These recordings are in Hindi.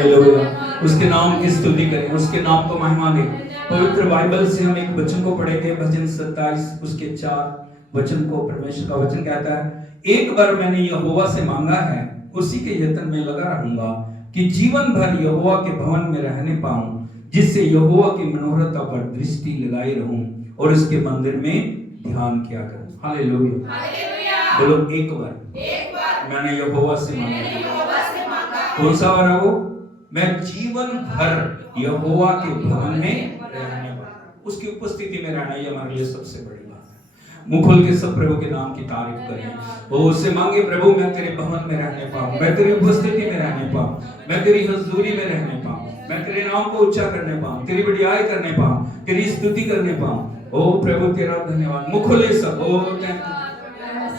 हालेलुया। उसके नाम की स्तुति करें, उसके नाम को महिमा दें। पवित्र बाइबल से हम एक वचन को पढ़ेंगे, भजन 27 उसके 4 वचन को। परमेश्वर का वचन कहता है, एक बार मैंने यहोवा से मांगा है, उसी के यत्न में लगा रहूंगा कि जीवन भर यहोवा के भवन में रहने पाऊं, जिससे यहोवा की मनोहरता पर दृष्टि लगाए रहूं और उसके मंदिर में ध्यान किया करूं। हालेलुया, बोलो एक बार मैंने यहोवा से मांगा। कौन सा वाला वो? मैं जीवन भर यहोवा के भवन में रहने वाला, उसकी उपस्थिति में रहना, ये हमारे लिए सबसे बड़ी बात है। मुंह खोल के सब प्रभु के नाम की तारीफ करें, वो उससे मांगे, प्रभु मैं तेरे भवन में रहने पाऊं, मैं तेरी उपस्थिति में रहने पाऊं, मैं तेरी हजूरी में रहने पाऊं, मैं तेरे नाम को ऊंचा करने पाऊं, तेरी बड़ाई करने पाऊं, तेरी स्तुति करने पाऊं। ओ प्रभु तेरा धन्यवाद। मुंह खोले सब। Oh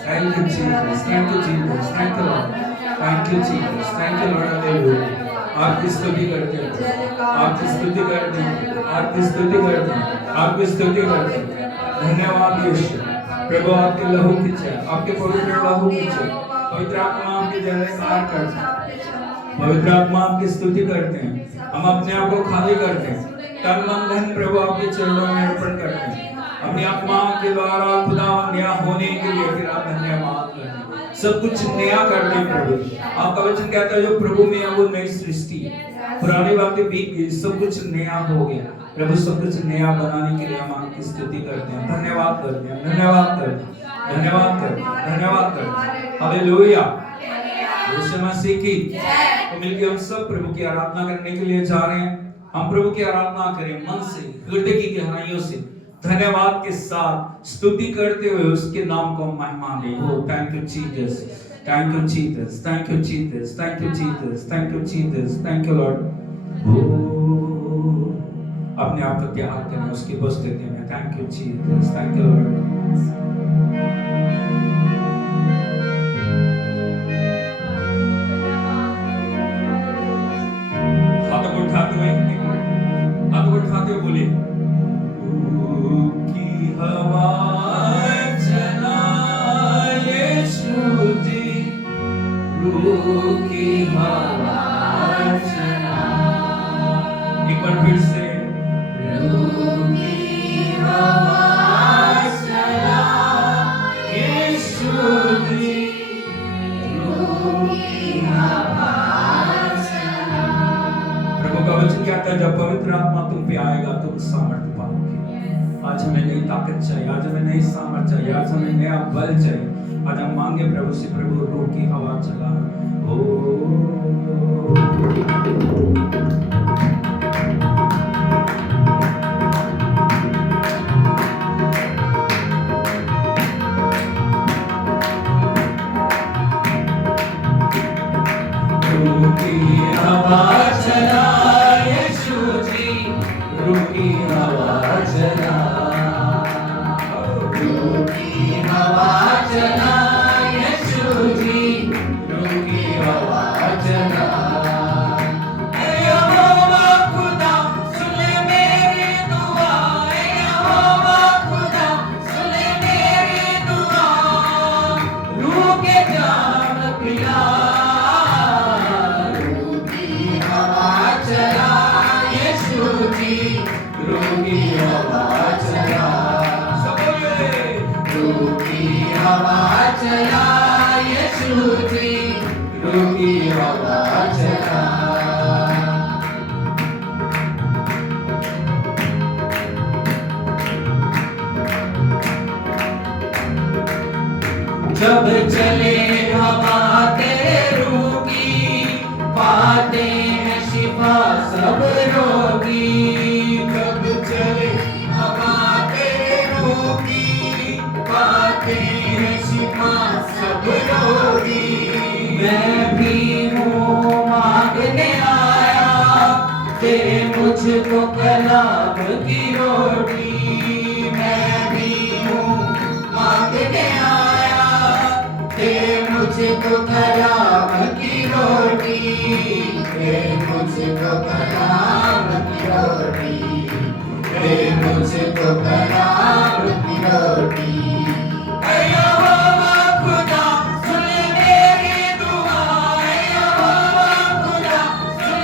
thank you Jesus, thank you Jesus, thank you Lord, thank you Jesus, thank you Lord. Hallelujah. आपकी स्तुति करते हैं, आपकी स्तुति करते हैं, आपकी स्तुति करते हैं, आपकी स्तुति करते हैं। धन्यवाद यीशु। प्रभु आपके लहू की जय, आपके पवित्र लहू की जय। पवित्र आत्मा आपकी जयकार करते हैं, पवित्र आत्मा आपकी स्तुति करते हैं। हम अपने आप को खाली करते हैं, तन मन धन प्रभु आपके चरणों में अर्पण करते हैं। अपनी आत्मा के द्वारा खुदा नया होने के लिए फिर आप धन्यवाद करते हैं। सब कुछ नया कर दे प्रभु। आपका वचन कहता है जो प्रभु में है वो नई सृष्टि है, पुरानी बातें बीत गई, सब कुछ नया हो गया। प्रभु सब कुछ नया बनाने के लिए हम आपकी स्तुति करते हैं, धन्यवाद करते हैं, धन्यवाद करते हैं, धन्यवाद करते हैं, धन्यवाद करते हैं। हालेलुया, यीशु मसीह की जय। तो मिलकर हम सब प्रभु की आराधना करने के लिए जा रहे हैं। हम प्रभु की आराधना करें मन से, हृदय की गहराइयों से, धन्यवाद के साथ स्तुति करते हुए उसके नाम को महिमा दें। हो thank you Jesus, thank you Jesus, thank you Jesus, thank you Jesus, thank you Jesus, thank you Lord. अपने आप को त्याग करें उसकी उपस्थिति में। Thank you Jesus, thank you Lord. हाथ उठाते हुए बोले, की हवा चला यीशु जी, रूह की हवा चला। एक बार फिर से, रूह की हवा चला यीशु जी, रूह की हवा चला। प्रभु का वचन कहता है जब पवित्र आत्मा तुम पे आएगा तुम सामर्थ्य पाओगे। आज हमें नई ताकत चाहिए, आज हमें नई सामर्थ्य चाहिए, आज हमें नया बल चाहिए। आज हम मांगे प्रभु से, प्रभु रूह की हवा चला। रूह की हवा चला यीशु जी, रूह की हवा चला, रूह की हवा चला यीशु जी, रूह की हवा चला। यहोवा खुदा सुन ले मेरी दुआ, यहोवा खुदा सुन ले मेरी दुआ, रूह के जाम पिला, रूह की हवा चला यीशु जी, रूह की हवा चला। रूह की हवा चला यीशु जी, रूह की हवा चला। जब चले हवा तेरे रूह की, पाते हैं शिफा सब रोगी। जब चले हवा तेरे रूह की, पाते हैं शिफा सब रोगी। मैं भी हूँ मांगने आया, दे मुझको कलाम की रोटी। मैं भी हूँ मांगने आया, दे मुझको कलाम की रोटी, दे मुझको कलाम की रोटी, दे मुझको कलाम की रोटी। यहोवा खुदा सुन मेरी दुआ, यहोवा खुदा सुन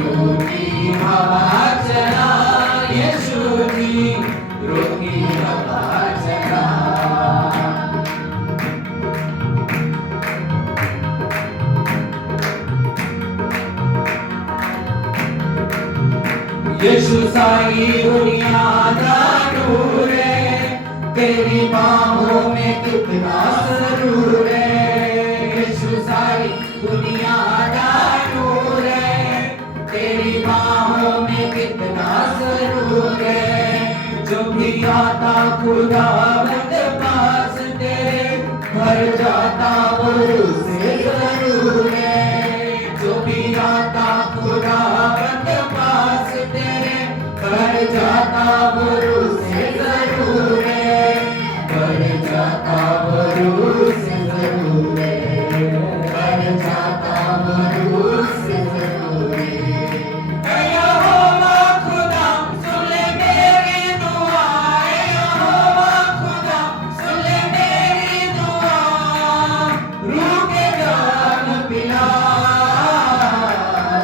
रूठी हवा चला यीशु जी, रूठी हवा चला। यीशु सारी दुनिया का नूर है, तेरी बाहों में कितना सुरूर है। यीशु सारी दुनिया का नूर है, तेरी बाहों में कितना सुरूर है। जो भी आता खुदावंद पास तेरे, भर जाता वो उसे जरूर है। जो भी आता खुदावंद पास तेरे, भर जाता वो उसे जरूर है, भर जाता वो उसे जरूर है, भर जाता वो उसे जरूर है। यहोवा खुदा सुन ले मेरी दुआ, यहोवा खुदा सुन ले मेरी दुआ, रूह के जाम पिला,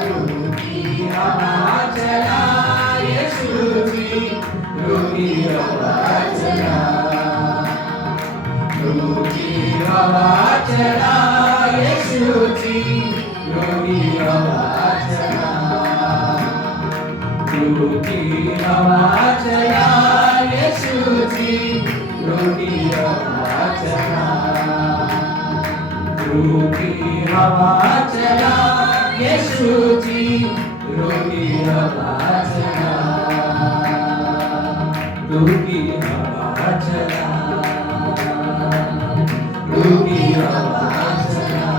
रूठी हवा चला यीशु जी, रूठी हवा चला, रूठी हवा चला यीशु जी, रूठी हवा चला, रूठी हवा चला यीशु जी, रूठी हवा चला, रूठी हवा चला यीशु जी, रूठी हवा चला, रूठी हवा चला, रूठी हवा चला।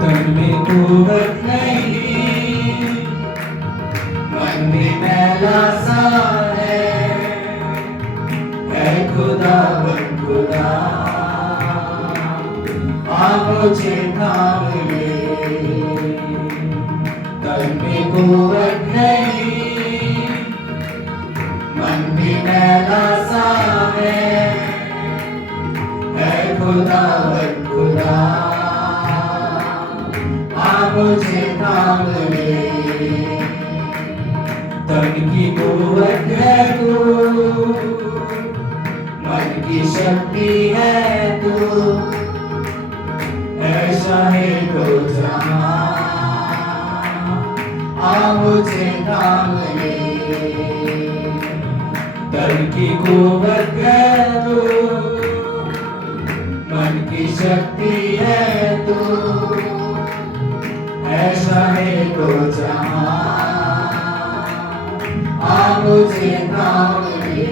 तन में कुव्वत नहीं, मन में मैला सा है खुदावंद खुदा, आ मुझे थाम ले। तन में कुव्वत नहीं, मन में मैला सा है खुदावंद खुदा, आ मुझे थाम ले। तन की कुव्वत है तू, मन की शक्ति है तू, ऐसा है तो जहां, आ मुझे थाम ले। तन की कुव्वत है तू, मन की शक्ति है तू, ऐसा है तो जहां, आ मुझे थाम ले।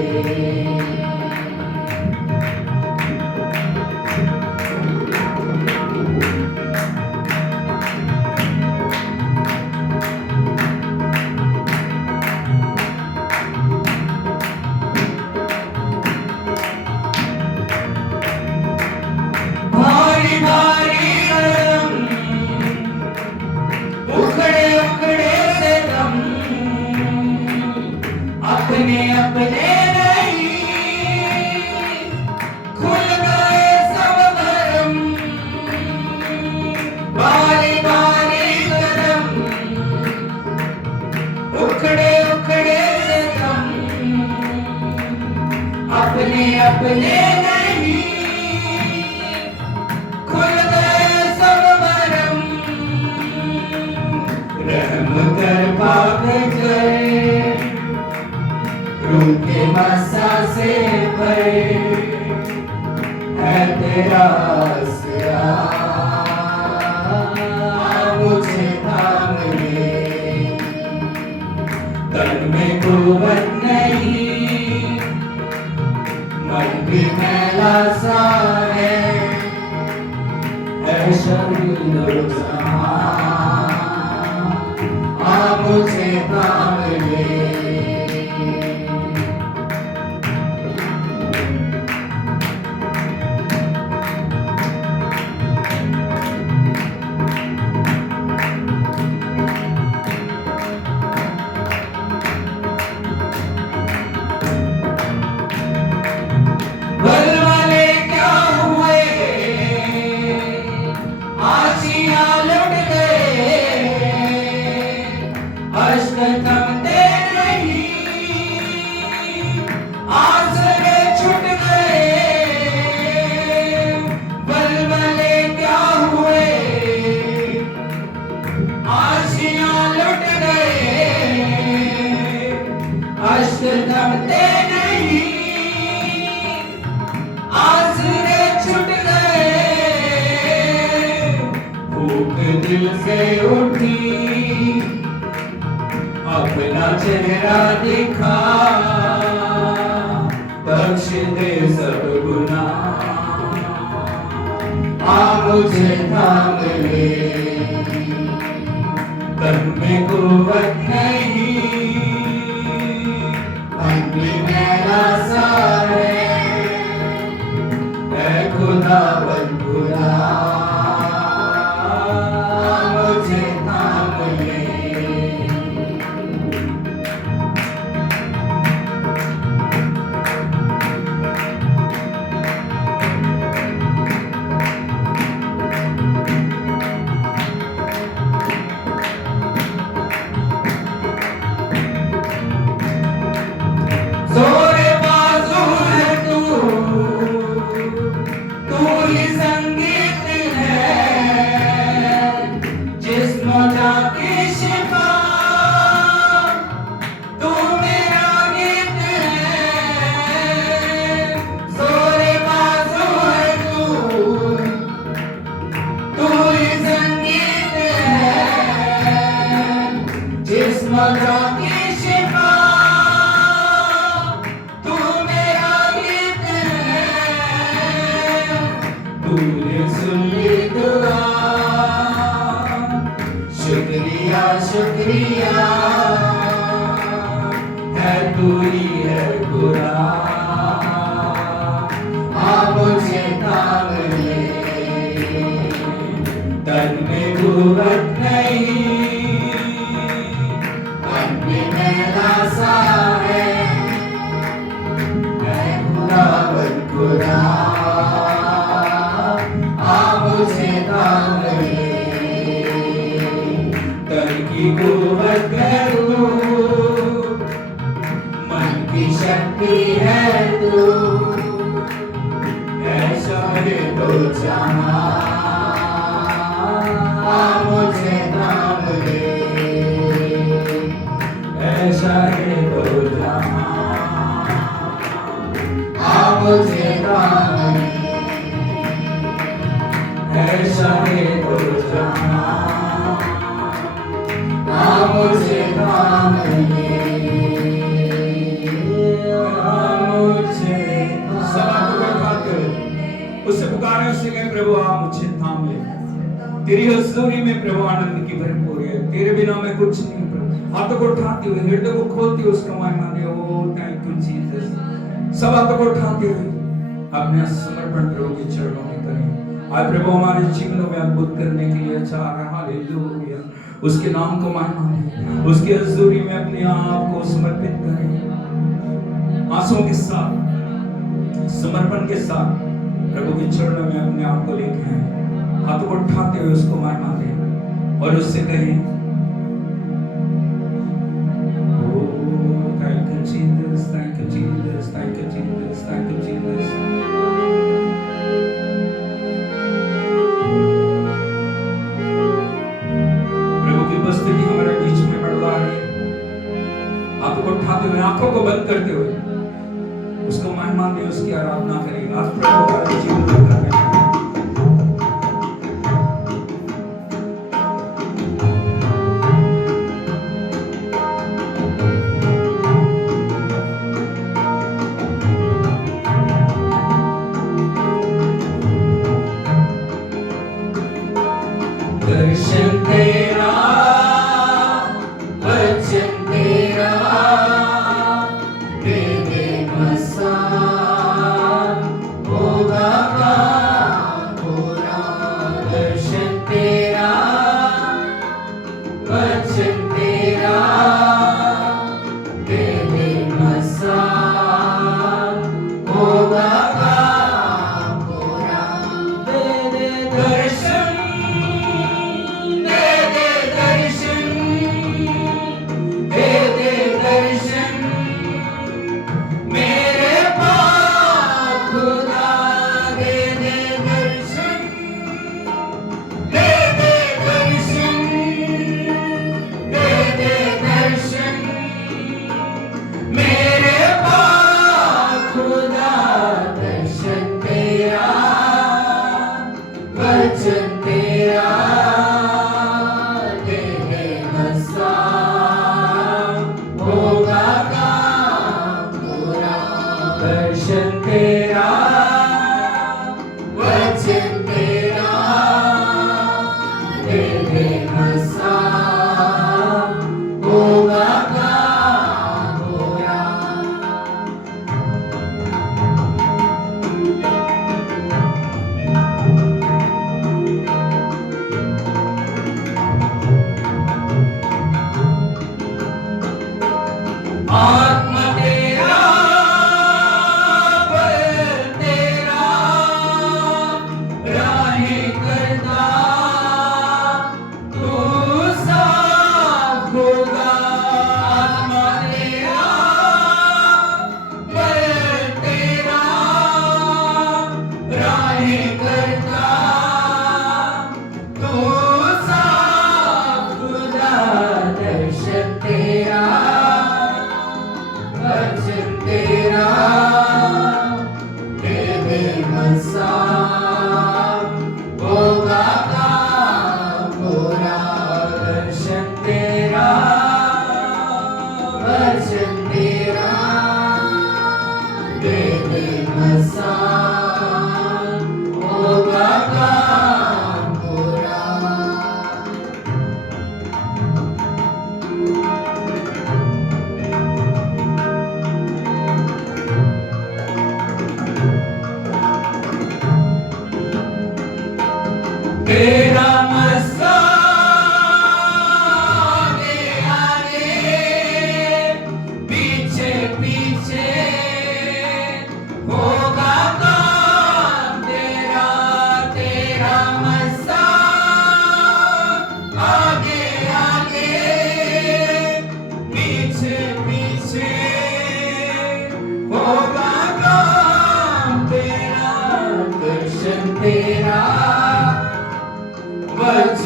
भारी भारी गम, उखड़े उखड़े से गम, अपने अपने नहीं, खुल गए सब भरम। भारी भारी गम, उखड़े उखड़े से गम, अपने अपने नहीं, खुल गए सब भरम। रहम कर पाक गए, रूह के मसा से भरे, है तेरा आसरा, मुझे थाम ले। तन में कुव्वत नहीं, मन भी मैला सा है, ऐसा लो जहां, आ मुझे थाम ले। दिल से उठी, अपना चेहरा दिखा, बख्श दे सब गुनाह, आ मुझे थाम ले, तन में कुव्वत नहीं, मन भी मेरा सा है, ऐ खुदा बन खुदा, मुझे थाम ले। जोरे बाजू है तू ही संगीत है, जिस्म जाती शिफा, तू मेरा गीत है। जोरे बाजू है तू ही संगीत है, जिस्म जाती शिफा, तूने सुन ली दुआ, शुक्रिया शुक्रिया, है तू ही है खुदा, आ मुझे थाम ले, तन में कुव्वत नहीं, मन में मेरा सा है, है खुदा बन खुदा, मुझे थाम ले, तन की कुव्वत है तू, मन की शक्ति है तू, ऐसा है तो जहां, मुझे थाम ले, ऐसा है तो जहां, मुझे थाम ले, ऐसा है तो जहां, मुझे थाम ले, मुझे उससे पुकारे, उससे कहे प्रभु आ मुझे थाम ले, तेरी हजूरी में प्रभु आनंद की भरपूरी है, तेरे बिना मैं कुछ नहीं प्रभु। हाथों को उठाते हुए, हृदय को खोलते हुए उसका महिमा दे, ओ थैंक यू जीसस। सब हाथों को उठाते हुए अपने समर्पण प्रभु के चरणों में करें। आज प्रभु हमारे जीवनों में अद्भुत करने के लिए चाह रहा है, हालेलुया। उसके नाम को महिमा दें, उसकी हजूरी में अपने आप को समर्पित करें, आंसुओं के साथ, समर्पण के साथ प्रभु के चरणों में अपने आप को लेके आए। हाथों को उठाते हुए उसको महिमा दें और उससे कहें, thank you Jesus, thank you Jesus, thank you Jesus, thank you Jesus. उपस्थिति हमारे बीच में बढ़वा रही है। हाथों को उठाते हुए, आंखों को बंद करते हुए उसको महिमा दे, उसकी आराधना करेगा। आज प्रभु हमारे जीवन में कर रहे हैं। दर्शन तेरा, वचन तेरा, दे दे मसा, होगा काम पूरा। दर्शन तेरा, वचन तेरा, दे दे मसा, होगा काम पूरा। दे दे दर्शन, दे दे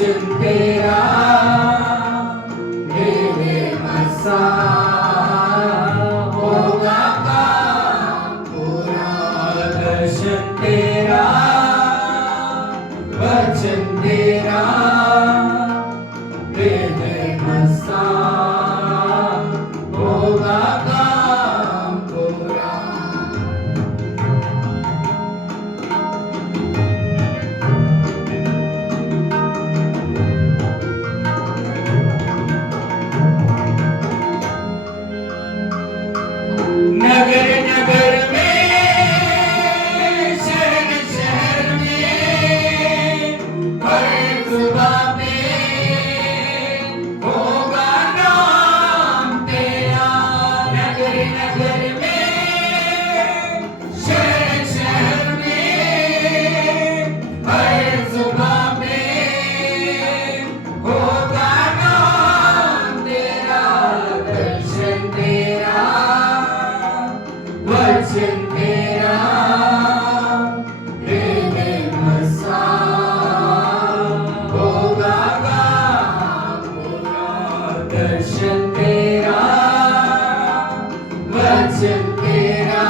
वचन तेरा मेरे मसीहा होगा काम पूरा। दर्शन तेरा वचन तेरा मेरे मसीहा होगा काम पूरा। नगर नगर में शहर शहर में हर जुबां पे होगा नाम तेरा। नगर नगर में शहर शहर में हर जुबां पे होगा नाम तेरा। दर्शन तेरा वचन तेरा मेरे मसीहा होगा काम पूरा। दर्शन तेरा वचन तेरा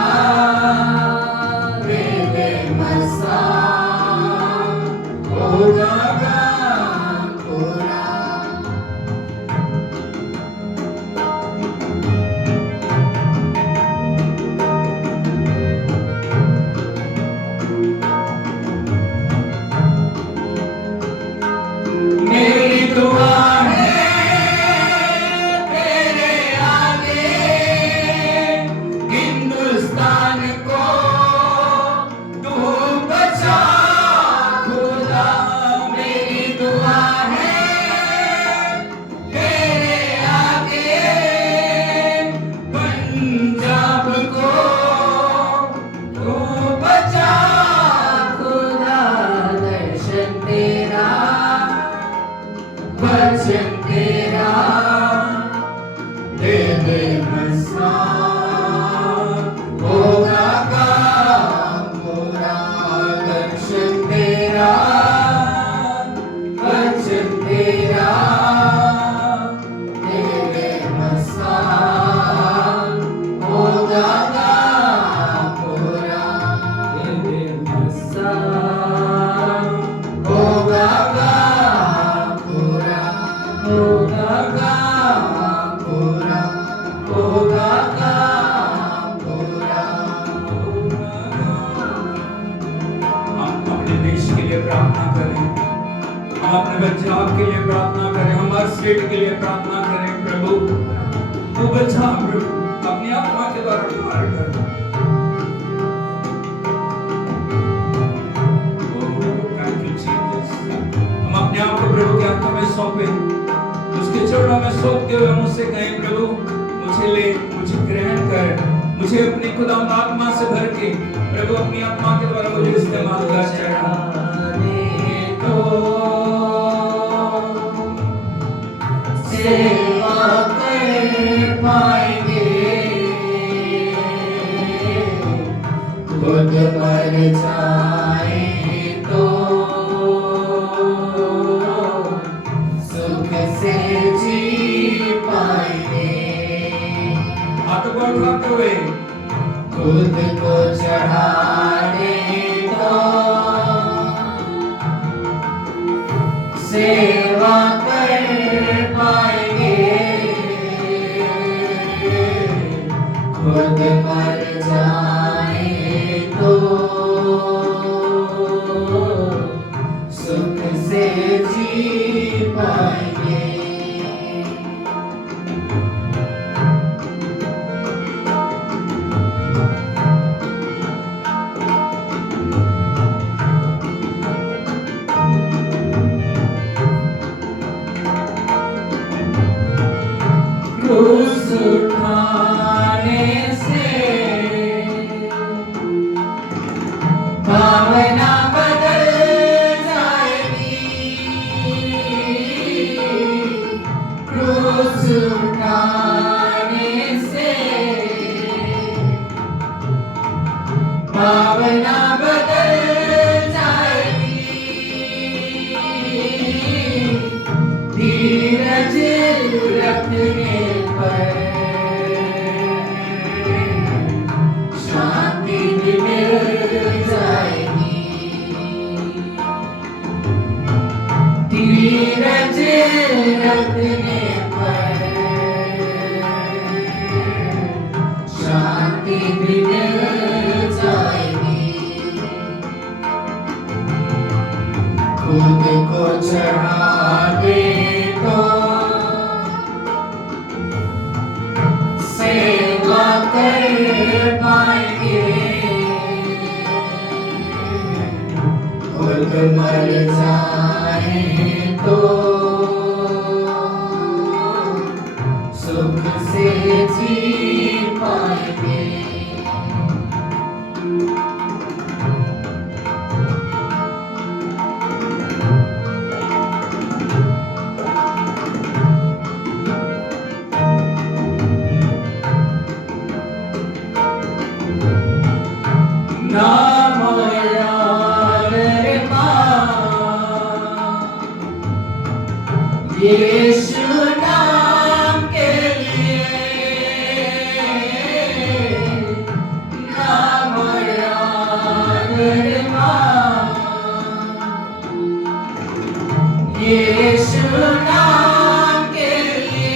मेरे मसीहा होगा काम पूरा। मेरी दुआ है तेरे आगे हिंदुस्तान को तू बचा खुदा। मेरी दुआ है तेरे आगे पंजाब को तू बचा खुदा। दर्शन तेरा वचन तेरा मेरे मसीहा होगा काम पूरा। दर्शन तेरा वचन तेरा मेरे मसीहा होगा काम पूरा। मेरे मसीहा होगा काम पूरा। होगा काम पूरा। होगा काम पूरा। हम अपने देश के लिए प्रार्थना करें, हम अपने पंजाब के लिए प्रार्थना करें, हम हर स्टेट के लिए प्रार्थना करें। प्रभु तू बचा प्रभु, अपनी आत्मा के द्वारा उद्धार कर। Thank you, Jesus. हम अपने आप को प्रभु के हाथों में सौंपे, उसके चरणों में सौंपते हुए हम उससे कहें प्रभु मुझे ले, मुझे ग्रहण कर, मुझे अपनी खुदा आत्मा से भर के प्रभु अपनी आत्मा के द्वारा मुझे इस्तेमाल कर। चढ़ाने को सेवा कर पाएंगे, खुद मर जाए तो सुख से जी पाएंगे। हाथ को उठाते हुए खुद को चढ़ाने को सेवा कर पाएंगे, खुद मर जाए तो सुख से जी पाएंगे। क्रूस उठाने से भावना बदल जाएगी। क्रूस उठाने से भावना बदल जाएगी। धीरज रखने पर शांति भी मिल जाएगी। खुद को चढ़ा दे तो सेवा कर पाएंगे। खुद मर जाए तो सुख से जी पाएंगे। नाम यार यीशु नाम के लिए नाम यार यीशु नाम के लिए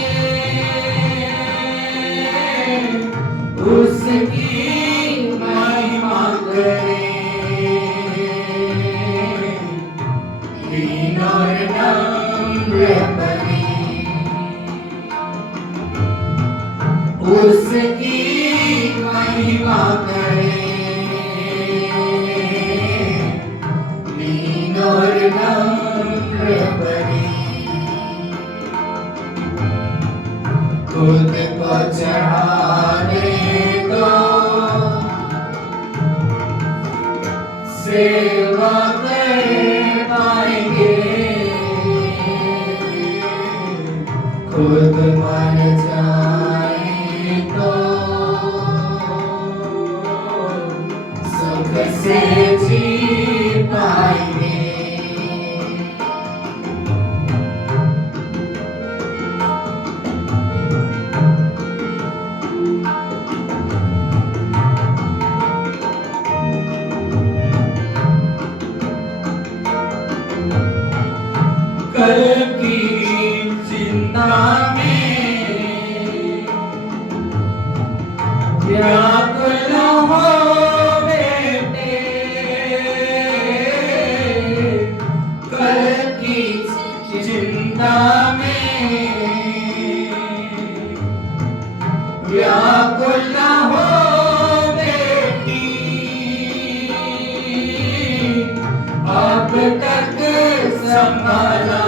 उसकी महिमा करें। दीन और नम्र बने उसकी महिमा करें। दीन और नम्र बने खुद को चढ़ाने को सेवा कर पाएंगे। खुद मर जाए तो सुख से जी पाएंगे। कल की चिंता में व्याकुल हो बेटे। कल की चिंता में व्याकुल हो बेटी। अब तक संभाला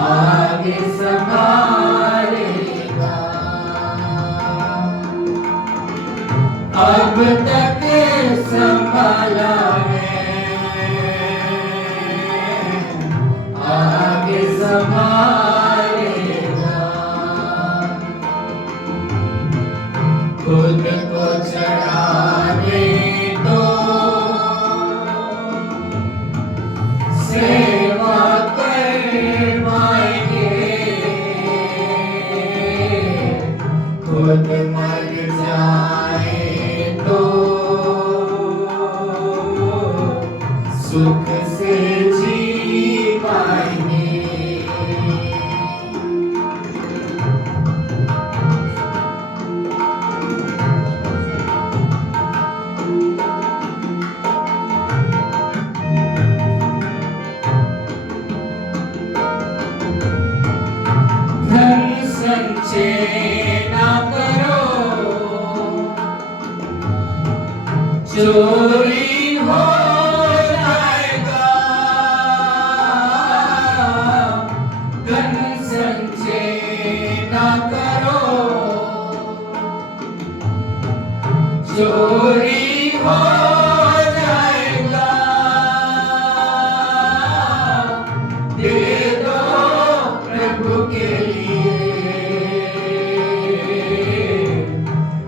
आगे संभालेगा। अब तक संभाला है आगे संभालेगा। खुद को चढ़ाने तो सेवा कर पाएंगे। खुद मर जाए तो सुख से जी पाएंगे। धन संचय ना करो चोरी हो जाएगा। धन संचय ना करो चोरी हो जाएगा। दे दो प्रभु के लिए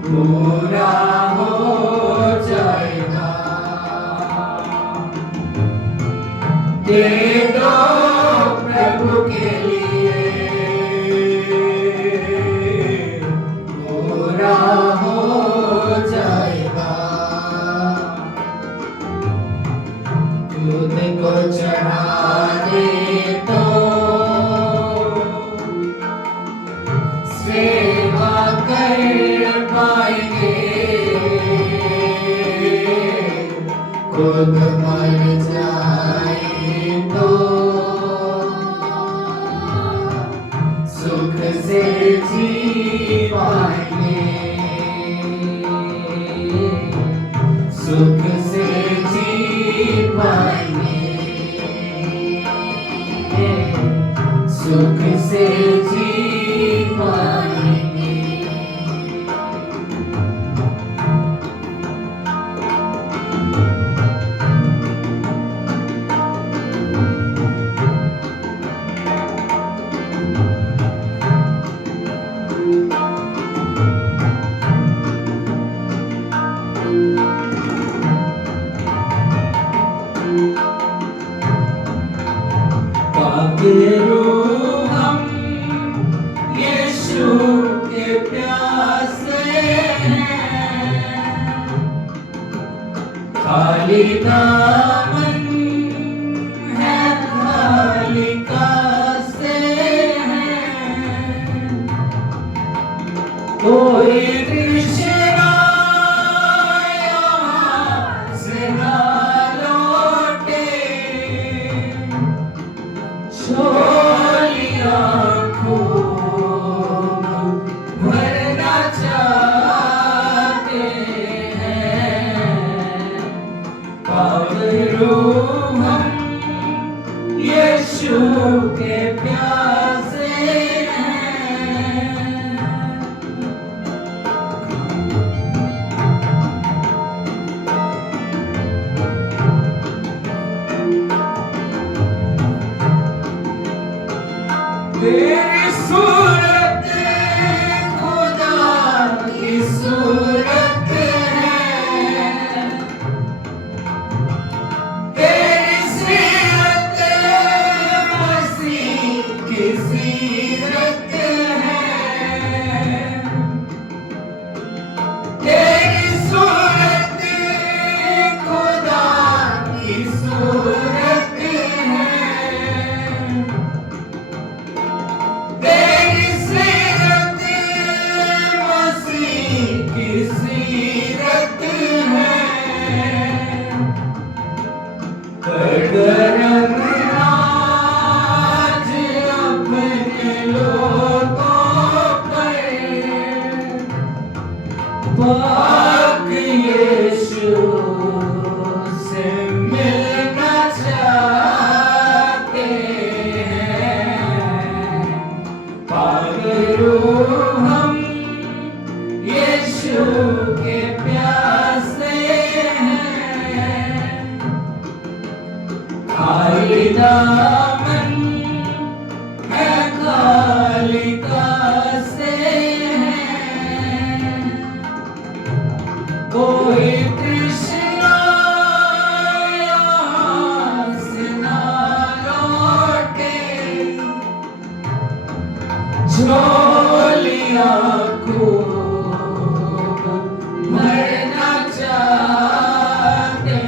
पूरा हो जाएगा। दे दो प्रभु के लिए पूरा हो जाएगा। खुद को चढ़ा दे तो सेवा कर पाएंगे, खुद मर जाए तो सुख से जी पाएंगे, सुख से जी पाएंगे, सुख से जी पाएंगे। पाके रूह हम यीशु के प्यासे हैं, खाली दामन है खाली कासे हैं, कोई तृष्णा यहाँ से ना लौटे, झोलियां खूब भरना चाहते हैं, पागलों हम यीशु के प्यासे हैं। तेरी सूरत खुदा की सूरत है, तेरी सीरत मसीह की सीरत है, तेरी सूरत खुदा की सूरत है, तेरी सीरत मसीह की सीरत है, करम आज अपने लोगों पर, पाक यीशु से मिलना चाहते हैं, पागलों हम यीशु के प्यासे हैं, खाली दामन है खाली कासे हैं, कोई तृष्णा यहाँ से ना लौटे, झोलियां खूब भरना चाहते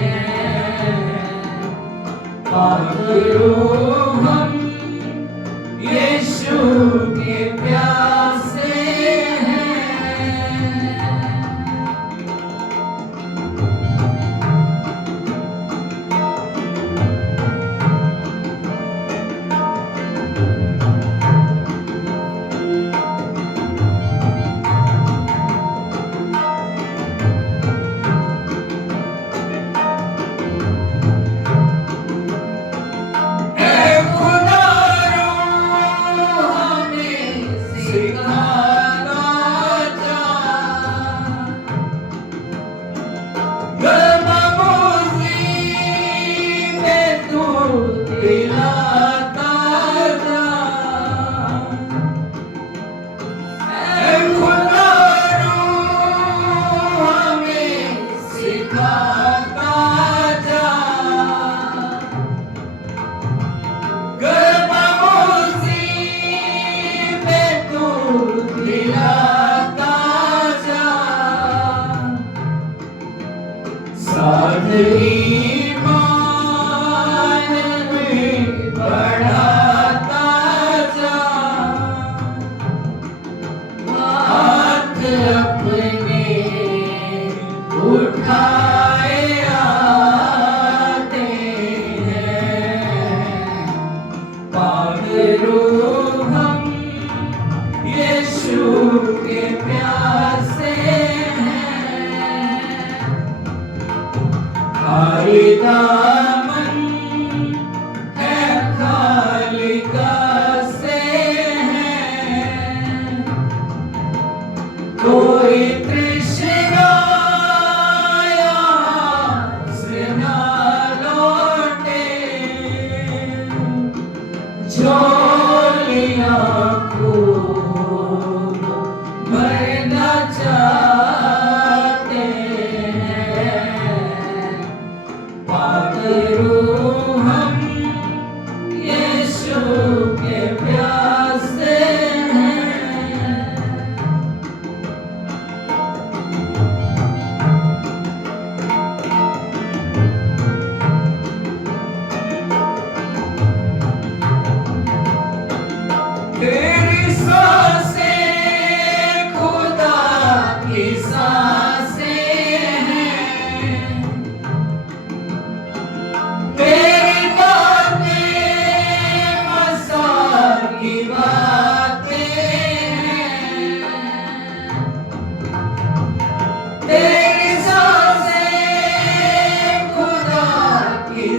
हैं, पागलों हम यीशु के प्यासे हैं। खुदा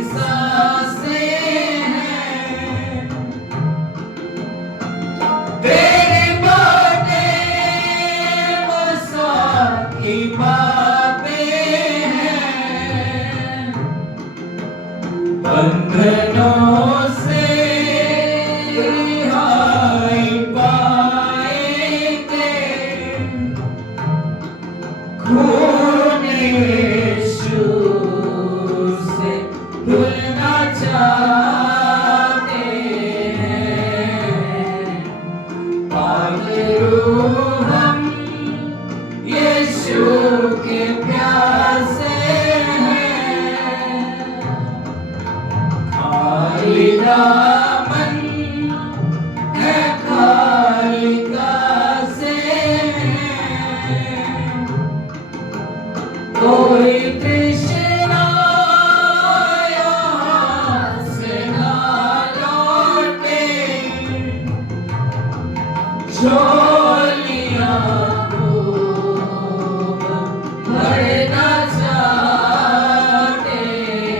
सांसें हैं, तेरी बातें मौसा की बातें हैं, बंधनों से रिहाई पाएंगे, खून यीशु से धुलना चाहते हैं, पागल हम यीशु के प्यासे हैं, खाली दामन है खाली कासे हैं, कोई तृष्णा यहाँ से ना लौटे, झोलियाँ खूब भरना चाहते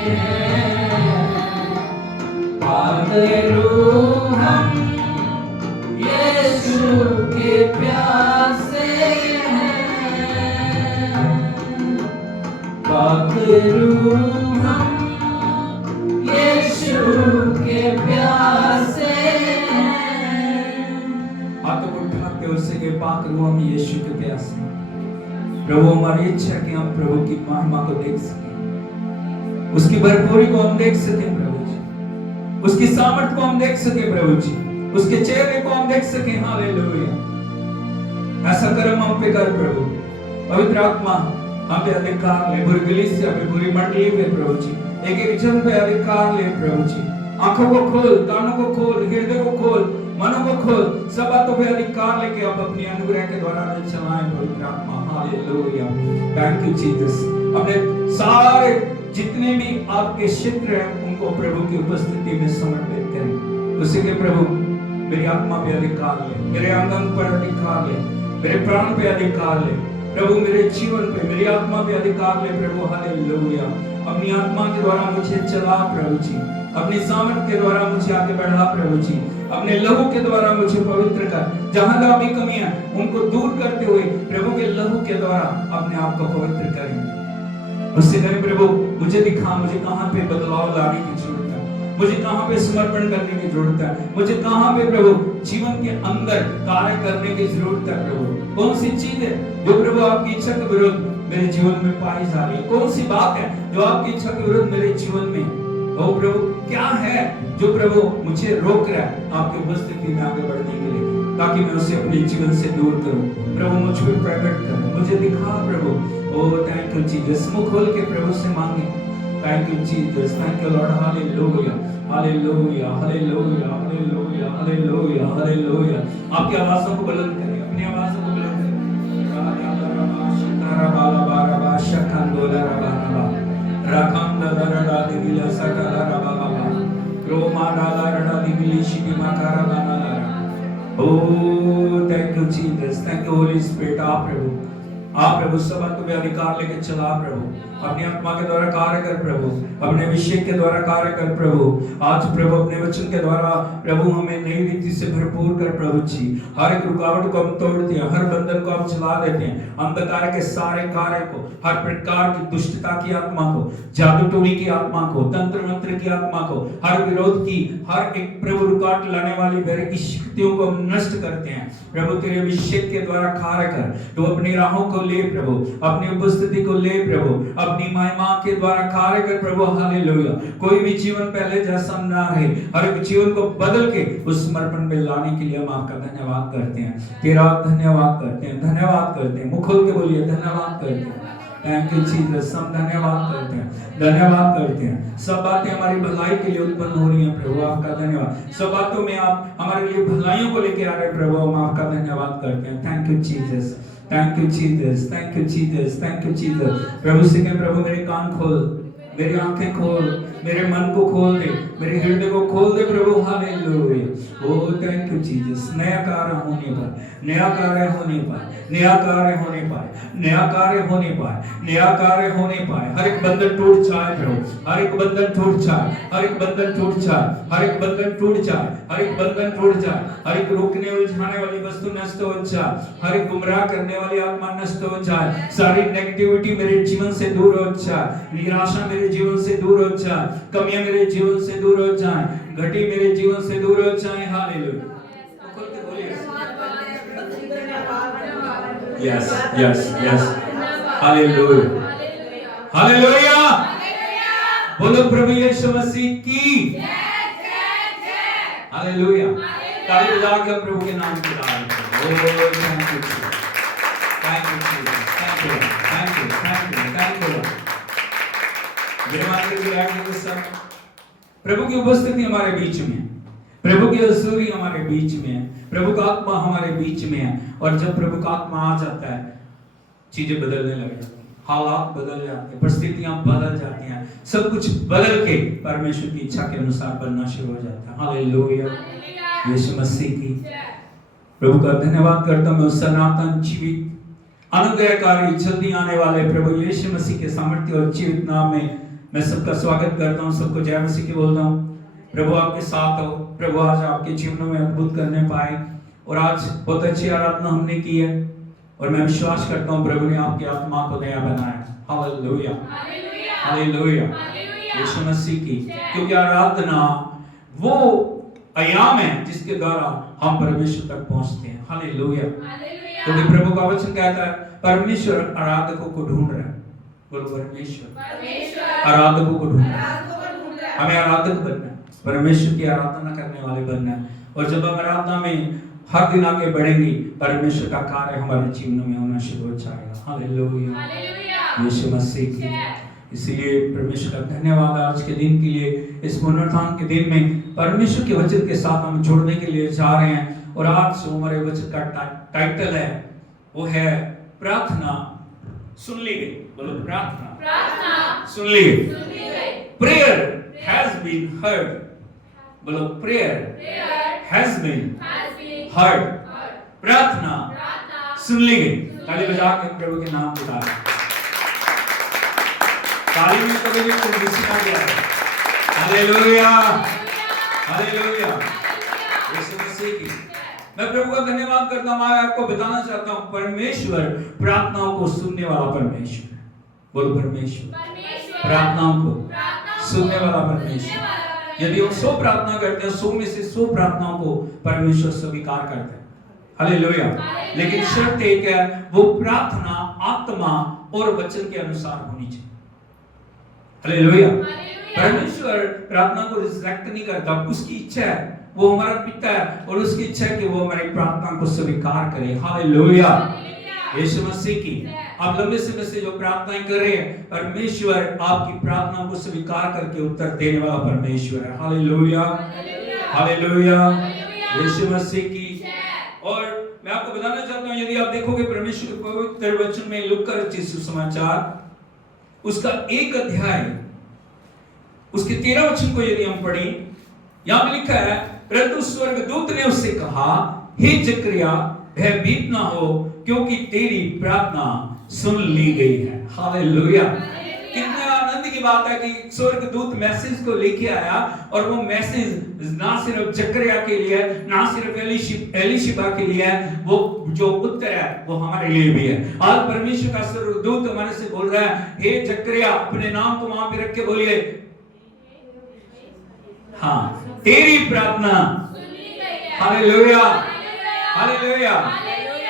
हैं, पागल हम यीशु के प्यासे हैं, पागल हम यीशु के प्यासे हैं। हाथों को उठाते हुए उससे के पाक रूह हम यीशु के प्यासे हैं। प्रभु हमारी इच्छा है कि हम प्रभु की महिमा को देख सकें, उसकी भरपूरी को हम देख सकें प्रभु जी, उसकी सामर्थ को हम देख सकें प्रभु जी, उसके चेहरे को हम देख सकें। हालेलुया। ऐसा कर्म हम पे कर प्रभु। पवित्र आत्मा हम पे अधिकार ले, पूरी कलीसिया पे, पूरी मंडली पे प्रभु जी, एक एक जन पे अधिकार ले प्रभु जी। आंखों को खोल, कानों को खोल, हृदय को खोल, मनों को खोल, सब बातों पे अधिकार लेके आप अपनी अनुग्रह के द्वारा हमें चलाएं पवित्र आत्मा। हालेलुया। Thank you Jesus. अपने सारे जितने भी आपके क्षेत्र हैं उनको प्रभु की उपस्थिति में समर्पित करें। उसी के प्रभु मेरी आत्मा पे अधिकार ले, मेरे अंगन पर अधिकार ले, मेरे प्राण पे अधिकार ले प्रभु, मेरे जीवन पे, मेरी आत्मा पे अधिकार ले प्रभु। हालेलुया। अपनी आत्मा के द्वारा मुझे चला प्रभु जी, अपनी सामर्थ के द्वारा मुझे आगे बढ़ा प्रभु जी, अपने लहू के द्वारा मुझे पवित्र कर, जहां जहां भी कमियां उनको दूर करते हुए प्रभु के लहू के द्वारा अपने आप को पवित्र करें। उससे कहें प्रभु मुझे दिखा, मुझे कहां पे बदलाव लाने की जरूरत है, मुझे कहां पे समर्पण करने की जरूरत है, मुझे कहां पे प्रभु जीवन के अंदर कार्य करने की जरूरत है प्रभु। कौन सी चीज है जो प्रभु आपकी इच्छा के विरुद्ध मेरे जीवन में पाई जा रही है, कौन सी बात है जो आपकी इच्छा के विरुद्ध मेरे जीवन में, ओ प्रभु क्या है जो प्रभु मुझे रोक रहा है आपकी उपस्थिति में आगे बढ़ने के लिए, ताकि मैं उसे अपने जीवन से दूर करूं। प्रभु मुझ पे प्रकट कर, मुझे दिखा प्रभु। ओ थैंक यू जीसस। मुंह खोल के प्रभु से मांगे। Thank you Jesus, thank you Lord. Hallelujah, hallelujah, hallelujah, hallelujah, hallelujah, hallelujah. आपकी आवाज़ों को बुलंद करें, अपनी आवाज़ों को बुलंद करें। बाला बारा बा शकंदोला रबाना राखंदा दरदा दिविला सकला रबाबा रोमा डाला रडा दिविली शिकिमा कारा गाना लारा। Oh thank you Jesus, thank you holy spirit. आप प्रभु सब तुम्हें अधिकार लेके चला प्रभु, अपनी आत्मा के द्वारा कार्य कर प्रभु, अपने अभिषेक के द्वारा कार्य कर प्रभु। आज प्रभु अपने वचन के द्वारा प्रभु हमें नई रीति से भरपूर कर प्रभु जी। हर एक रुकावट को हम तोड़ते हैं, हर बंधन को हम चला देते हैं, अंधकार के सारे कार्य को, हर प्रकार की दुष्टता की आत्मा को, जादू टोनी की आत्मा को, तंत्र मंत्र की आत्मा को, हर विरोध की, हर एक प्रभु रुकावट लाने वाली वेरे की शक्तियों को हम नष्ट करते हैं प्रभु। तेरे अभिषेक के द्वारा कार्य कर, तो अपनी राहों को ले प्रभु, अपनी उपस्थिति को ले प्रभु, अपनी महिमा के द्वारा कार्य कर प्रभु। हालेलुया। कोई भी जीवन पहले जैसा ना रहे, हर एक जीवन को बदल के उस समर्पण में लाने के लिए हम आपका धन्यवाद करते हैं, तेरा धन्यवाद करते हैं, धन्यवाद करते हैं। मुख खोल के बोलिए धन्यवाद करते हैं। Thank you Jesus. हम धन्यवाद करते हैं, धन्यवाद करते हैं। सब बातें हमारी भलाई के लिए उत्पन्न हो रही हैं प्रभु, आपका धन्यवाद। सब बातों में आप हमारे लिए भलाइयों को लेके आ रहे प्रभु, हम आपका धन्यवाद करते हैं। Thank you Jesus, thank you Jesus, thank you Jesus, thank you Jesus. प्रभु से कहें प्रभु मेरे कान खोल, मेरी आंखें खोल, मेरे मन को खोल दे, मेरे हृदय को खोल दे प्रभु। Hallelujah. Oh thank you Jesus. नया कार्य होने पाए, नया कार्य होने पाए, नया कार्य होने पाए, नया कार्य होने पाए, नया कार्य होने पाए। हर एक बंधन टूट जाए प्रभु, हर एक बंधन टूट जाए, हर एक बंधन टूट जाए, हर एक बंधन टूट जाए, हर एक बंधन टूट जाए, हर एक रोकने उलझाने वाली वस्तु नष्ट हो जाए, हर एक गुमराह करने वाली आत्मा नष्ट हो जाए, सारी नेगेटिविटी मेरे जीवन से दूर हो जाए, निराशा मेरे जीवन से दूर हो जाए, कमियां मेरे जीवन से दूर हो जाए, घटी मेरे जीवन से दूर हो जाए। Hallelujah. Yes yes yes. Hallelujah hallelujah. बोलो प्रभु यीशु मसीह की हालेलुया। ताली बजा के हम प्रभु के नाम की तारीफ करें। Oh thank you thank you thank you thank you thank you thank you. मेरे मात्र के सब प्रभु की उपस्थिति हमारे बीच में, प्रभु की हजूरी हमारे बीच में है, प्रभु का आत्मा हमारे बीच में है। और जब प्रभु का आत्मा आ जाता है चीजें बदलने लग जाती हैं, हालात बदल जाते हैं, परिस्थितियां बदल जाती हैं, सब कुछ बदल के परमेश्वर की इच्छा के अनुसार बनना शुरू हो जाता है। हालेलुया। यीशु मसीह की प्रभु का धन्यवाद करता हूं। मैं उस सनातन जीवित अनुग्रहकारी जल्दी आने वाले प्रभु यीशु मसीह के सामर्थ्य और जीवित नाम में मैं सबका स्वागत करता हूं, सबको जय मसीह की बोलता हूं। प्रभु आपके साथ हो। प्रभु आज आपके जीवनों में अद्भुत करने पाए। और आज बहुत अच्छी आराधना हमने की है और मैं विश्वास करता हूं प्रभु ने आपकी आत्मा को नया बनाया। हालेलुया हालेलुया यीशु मसीह की। क्योंकि आराधना वो आयाम है जिसके द्वारा हम परमेश्वर तक पहुंचते हैं। हालेलुया। क्योंकि प्रभु का वचन कहता है परमेश्वर आराधकों को ढूंढ रहा है। बोलो परमेश्वर आराधकों को ढूंढ रहा है। हमें आराधक बनना है, परमेश्वर की आराधना करने वाले बनना है। और जब हम आराधना में हर दिन आगे बढ़ेंगे परमेश्वर का कार्य हमारे जीवन में होना शुरू हो जाएगा। हालेलुया यीशु मसीह की। इसलिए परमेश्वर का धन्यवाद आज के दिन के लिए। इस पुनरुत्थान के दिन में परमेश्वर के वचन के साथ हम जुड़ने के लिए जा रहे हैं। और आज जो हमारे वचन का टाइटल है वो है प्रार्थना सुन ली गई। बोलो प्रार्थना सुन ली गई। Prayer has been heard. बोलो प्रेयर हैज बीन हर्ड। प्रार्थना सुन ली गई। ताली बजा के प्रभु के नाम बता। ताली में कभी भी कोई मिस ना गया। हालेलुया हालेलुया यीशु मसीह की। मैं प्रभु का धन्यवाद करता हूं। मैं आपको बताना चाहता हूं परमेश्वर प्रार्थनाओं को सुनने वाला परमेश्वर। बोलो परमेश्वर प्रार्थनाओं को सुनने वाला परमेश्वर। यदि हम 100 प्रार्थना करते हैं 100 में से 100 प्रार्थनाओं को परमेश्वर स्वीकार करते हैं। हालेलुया। लेकिन शर्त एक है, वो प्रार्थना आत्मा और वचन के अनुसार होनी चाहिए। हालेलुया। परमेश्वर प्रार्थना को रिजेक्ट नहीं करता। उसकी इच्छा है, वो हमारा पिता है और उसकी इच्छा है कि वो हमारी प्रार्थना को स्वीकार करे। हालेलुया यीशु मसीह की। आप लंबे समय से जो प्रार्थनाएं कर रहे हैं परमेश्वर आपकी प्रार्थना को स्वीकार करके उत्तर देने वाला परमेश्वर है। हालेलुया हालेलुया यीशु मसीह की। और मैं आपको बताना चाहता हूं यदि आप देखोगे परमेश्वर के पवित्र वचन में लूका रचित सुसमाचार उसका 1 अध्याय उसके 13 वचन को यदि हम पढ़ें, यहां पे लिखा है परंतु स्वर्गदूत ने उससे कहा हे जकरिया भयभीत ना हो क्योंकि तेरी प्रार्थना सुन ली गई है। हालेलुया। कितने आनंद की बात है कि स्वर्गदूत मैसेज को लेके आया और वो मैसेज ना सिर्फ जकरिया के लिए ना सिर्फ एलिशिबा के लिए है, वो जो उत्तर है वो हमारे लिए भी है। आज परमेश्वर का स्वर्गदूत हमारे से बोल रहा है हे जकरिया, अपने नाम को वहां पे रख के बोलिए हाँ तेरी प्रार्थना हालेलुया हालेलुया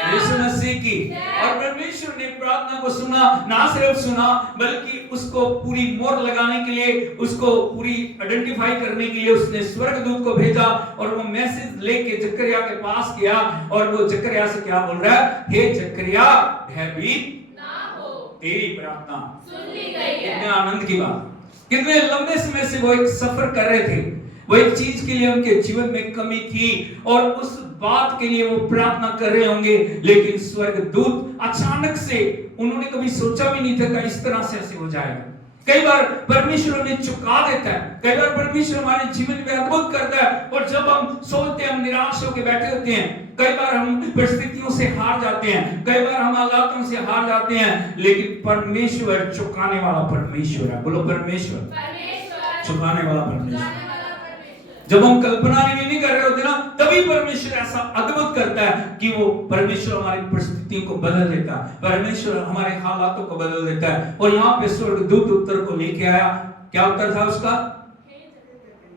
यीशु मसीह की। और परमेश्वर ने प्रार्थना को सुना, ना सिर्फ सुना बल्कि उसको पूरी मोहर लगाने के लिए, उसको पूरी आइडेंटिफाई करने के लिए उसने स्वर्गदूत को भेजा और वो मैसेज लेके जकरिया के पास गया और वो जकरिया से क्या बोल रहा है, हे जकरिया भयभीत ना हो, तेरी प्रार्थना सुन ली गई है। कितने आनंद की बात। कितने लंबे समय से वो एक सफर कर रहे थे, वो एक चीज के लिए उनके जीवन में कमी थी और उस बात के लिए वो प्रार्थना कर रहे होंगे, लेकिन स्वर्गदूत अचानक से, उन्होंने कभी सोचा भी नहीं था कि इस तरह से ऐसे हो जाएगा। कई बार परमेश्वर हमें चुका देता है, कई बार परमेश्वर हमारे जीवन में अद्भुत करता है, और जब हम सोचते हैं, हम निराश होकर बैठे होते हैं, कई बार हम परिस्थितियों से हार जाते हैं, कई बार हम हालातों से हार जाते हैं, लेकिन परमेश्वर चुकाने वाला परमेश्वर है। बोलो परमेश्वर, चुकाने वाला परमेश्वर। जब हम कल्पना नहीं कर रहे होते ना, तभी परमेश्वर ऐसा अद्भुत करता है कि वो परमेश्वर हमारी परिस्थितियों को बदल देता है, परमेश्वर हमारे हालातों को बदल देता है। और यहाँ पे स्वर्गदूत उत्तर को लेके आया। क्या उत्तर था उसका?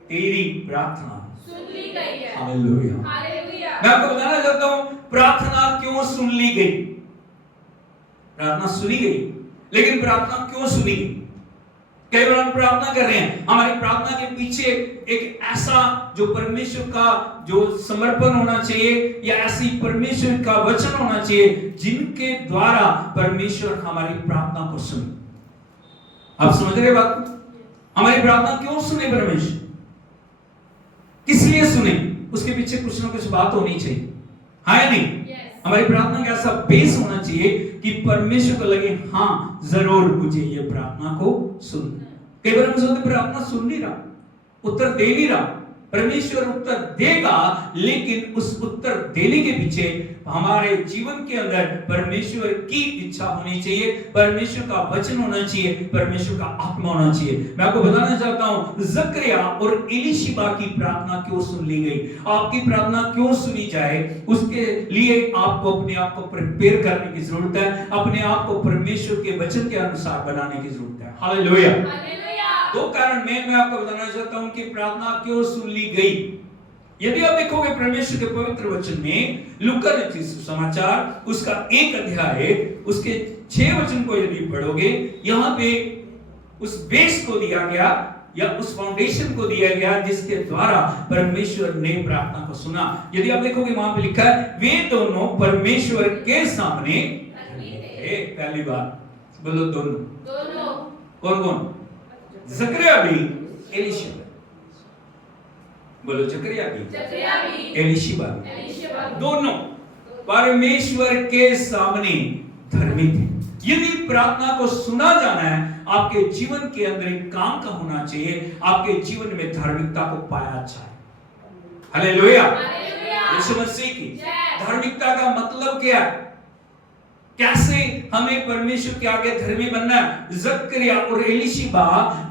तेरी प्रार्थना सुन ली गई है। हालेलुया। हालेलुया। मैं आपको बताना चाहता हूँ प्रार्थना क्यों सुन ली गई। प्रार्थना सुनी गई, लेकिन प्रार्थना क्यों सुनी गई? कई बार हम प्रार्थना कर रहे हैं, हमारी प्रार्थना के पीछे एक ऐसा जो परमेश्वर का जो समर्पण होना चाहिए, या ऐसी परमेश्वर का वचन होना चाहिए जिनके द्वारा परमेश्वर हमारी प्रार्थना को सुने। आप समझ रहे बात? हमारी प्रार्थना क्यों सुने परमेश्वर? किस लिए सुने? उसके पीछे कुछ ना कुछ बात होनी चाहिए, हाँ या नहीं? हमारी प्रार्थना का ऐसा बेस होना चाहिए कि परमेश्वर को लगे हाँ जरूर मुझे ये प्रार्थना को सुन। कई बार हम सोचते प्रार्थना सुन नहीं रहा, उत्तर दे नहीं रहा। परमेश्वर उत्तर देगा, लेकिन उस उत्तर देने के पीछे हमारे जीवन के अंदर परमेश्वर की इच्छा होनी चाहिए, परमेश्वर का वचन होना चाहिए, परमेश्वर का आत्मा होना चाहिए। मैं आपको बताना चाहता हूं जकरिया और एलीशिबा की प्रार्थना क्यों सुन ली गई, आपकी प्रार्थना क्यों सुनी जाए, उसके लिए आपको अपने आप को प्रिपेयर करने की जरूरत है, अपने आप को परमेश्वर के वचन के अनुसार बनाने की जरूरत है। हालेलुया। दो कारण मैं आपको बताना चाहता हूं कि प्रार्थना क्यों सुन ली गई। यदि आप देखोगे परमेश्वर के पवित्र वचन में लूका रचित सुसमाचार उसका 1 अध्याय उसके 6 वचन को यदि पढ़ोगे, यहां पे उस बेस को दिया गया या उस फाउंडेशन को दिया गया जिसके द्वारा परमेश्वर ने प्रार्थना को सुना। यदि आप देखोगे वहां पे लिखा है वे दोनों परमेश्वर के सामने पहली बार बोलो दोनों कौन कौन? जकरिया भी एलीशिबा। बोलो जकरिया भी एलीशिबा दोनों परमेश्वर के सामने धर्मी थे। यदि प्रार्थना को सुना जाना है, आपके जीवन के अंदर एक काम का होना चाहिए, आपके जीवन में धार्मिकता को पाया जाए। हालेलुया। यीशु मसीह की धार्मिकता का मतलब क्या है? कैसे हमें परमेश्वर के आगे धर्मी बनना है? जकरिया और एलीशिबा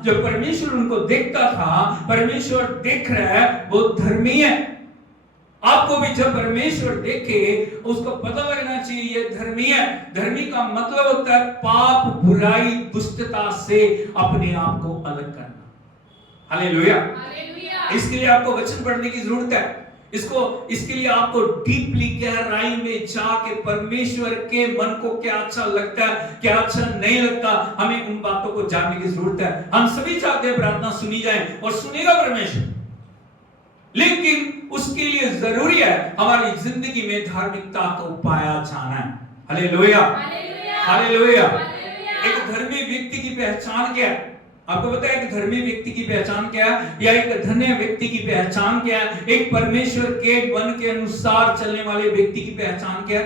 जब परमेश्वर उनको देखता था, परमेश्वर देख रहा है वो धर्मी है। आपको भी जब परमेश्वर देखे उसको पता लगना चाहिए ये धर्मी है। धर्मी का मतलब होता है पाप, बुराई, दुष्टता से अपने आप को अलग करना। हालेलुया। इसके लिए आपको वचन पढ़ने की जरूरत है। इसके लिए आपको डीपली गहराई में जाके परमेश्वर के मन को क्या अच्छा लगता है, क्या अच्छा नहीं लगता, हमें उन बातों को जानने की जरूरत है। हम सभी चाहते हैं प्रार्थना सुनी जाए और सुनेगा परमेश्वर, लेकिन उसके लिए जरूरी है हमारी जिंदगी में धार्मिकता को पाया जाना है। हालेलुया। हालेलुया। एक धर्मी व्यक्ति की पहचान क्या है? आपको पता है एक धर्मी व्यक्ति की पहचान क्या है, या एक धन्य व्यक्ति की पहचान क्या है? एक परमेश्वर के मन के अनुसार चलने वाले व्यक्ति की पहचान क्या है?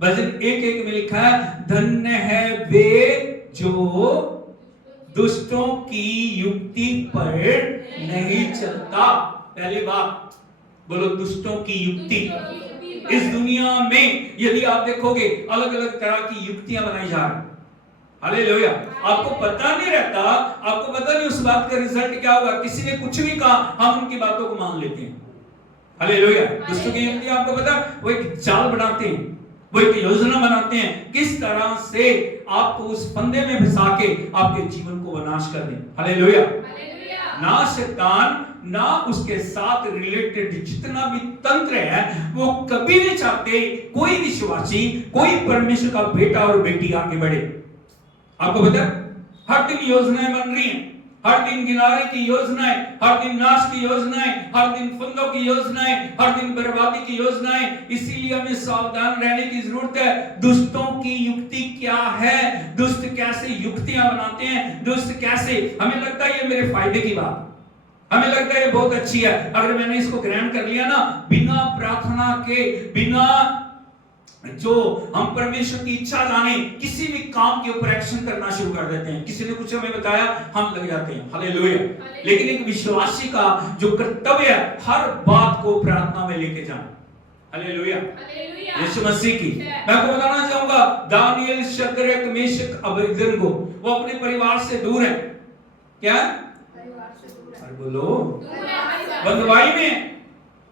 भजन 1:1 में लिखा है धन्य है वे जो दुष्टों की युक्ति पर नहीं चलता। पहली बात बोलो दुष्टों की युक्ति। इस दुनिया में यदि आप देखोगे अलग अलग तरह की युक्तियां बनाई जा रही। हालेलुया। आपको पता नहीं रहता, आपको पता नहीं उस बात का रिजल्ट क्या होगा। किसी ने कुछ भी कहा, हम उनकी बातों को मान लेते हैं। हालेलुया। दुष्टों की युक्ति आपको पता, वो एक जाल बनाते हैं, वो एक योजना बनाते हैं किस तरह से आपको उस फंदे में फंसा के आपके जीवन को विनाश कर दें। हालेलुया। ना शैतान ना उसके साथ रिलेटेड जितना भी तंत्र है वो कभी नहीं चाहते कोई विश्वासी, कोई परमेश्वर का बेटा और बेटी आगे बढ़े। आपको पता है हर दिन योजनाएं बन रही हैं, हर दिन किनारे की योजनाएं, हर दिन नाश की योजनाएं, हर दिन फंदों की योजनाएं, हर दिन बर्बादी की योजनाएं। इसीलिए हमें सावधान रहने की जरूरत है। दुष्टों की युक्ति क्या है? दुष्ट कैसे युक्तियां बनाते हैं? दुष्ट कैसे, हमें लगता है ये मेरे फायदे की बात, हमें लगता है ये बहुत अच्छी है, अगर मैंने इसको ग्रहण कर लिया ना, बिना प्रार्थना के, बिना जो हम परमेश्वर की इच्छा जाने किसी भी काम के ऊपर एक्शन करना शुरू कर देते हैं। किसी ने कुछ हमें बताया, हम लग जाते हैं। हालेलुया। लेकिन एक विश्वासी का जो कर्तव्य है, हर बात को प्रार्थना में लेके जाना। हालेलुया, यीशु मसीह की। मैं आपको बताना चाहूंगा, दानियल, शद्रक, मेशक, अबेदनगो वो अपने परिवार से दूर है। क्या? परिवार से दूर है। अरे बोलो, बंदवाई में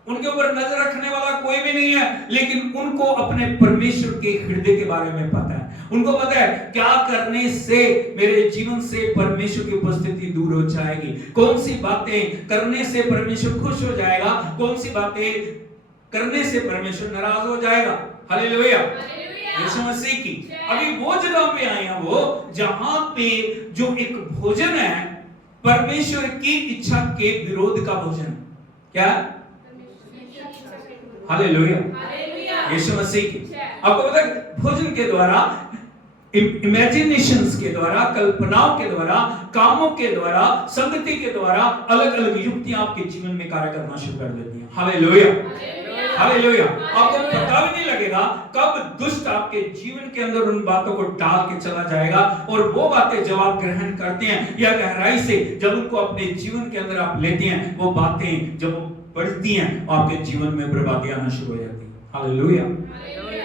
उनके ऊपर नजर रखने वाला कोई भी नहीं है, लेकिन उनको अपने परमेश्वर के हृदय के बारे में पता है। उनको पता है क्या करने से मेरे जीवन से परमेश्वर की उपस्थिति दूर हो जाएगी, कौन सी बातें करने से परमेश्वर खुश हो जाएगा, कौन सी बातें करने से परमेश्वर नाराज हो जाएगा। हालेलुया, यीशु मसीह की। अभी वो जगह पे आए हैं, वो जहां पे जो एक भोजन है परमेश्वर की इच्छा के विरोध का भोजन। क्या? हालेलुया, यीशु मसीह की। आपको पता है भोजन के द्वारा, इमेजिनेशंस के द्वारा, कल्पनाओं के द्वारा, कामों के द्वारा, संगति के द्वारा अलग अलग युक्तियां आपके जीवन में कार्य करना शुरू कर देती हैं। Hallelujah, hallelujah. आपको पता भी नहीं लगेगा कब दुष्ट आपके जीवन के अंदर उन बातों को डाल के चला जाएगा, और वो बातें जब आप ग्रहण करते हैं या गहराई से जब उनको अपने जीवन के अंदर आप लेते हैं, वो बातें जब बढ़ती हैं आपके जीवन में बर्बादी आना शुरू हो जाती है। हालेलुया,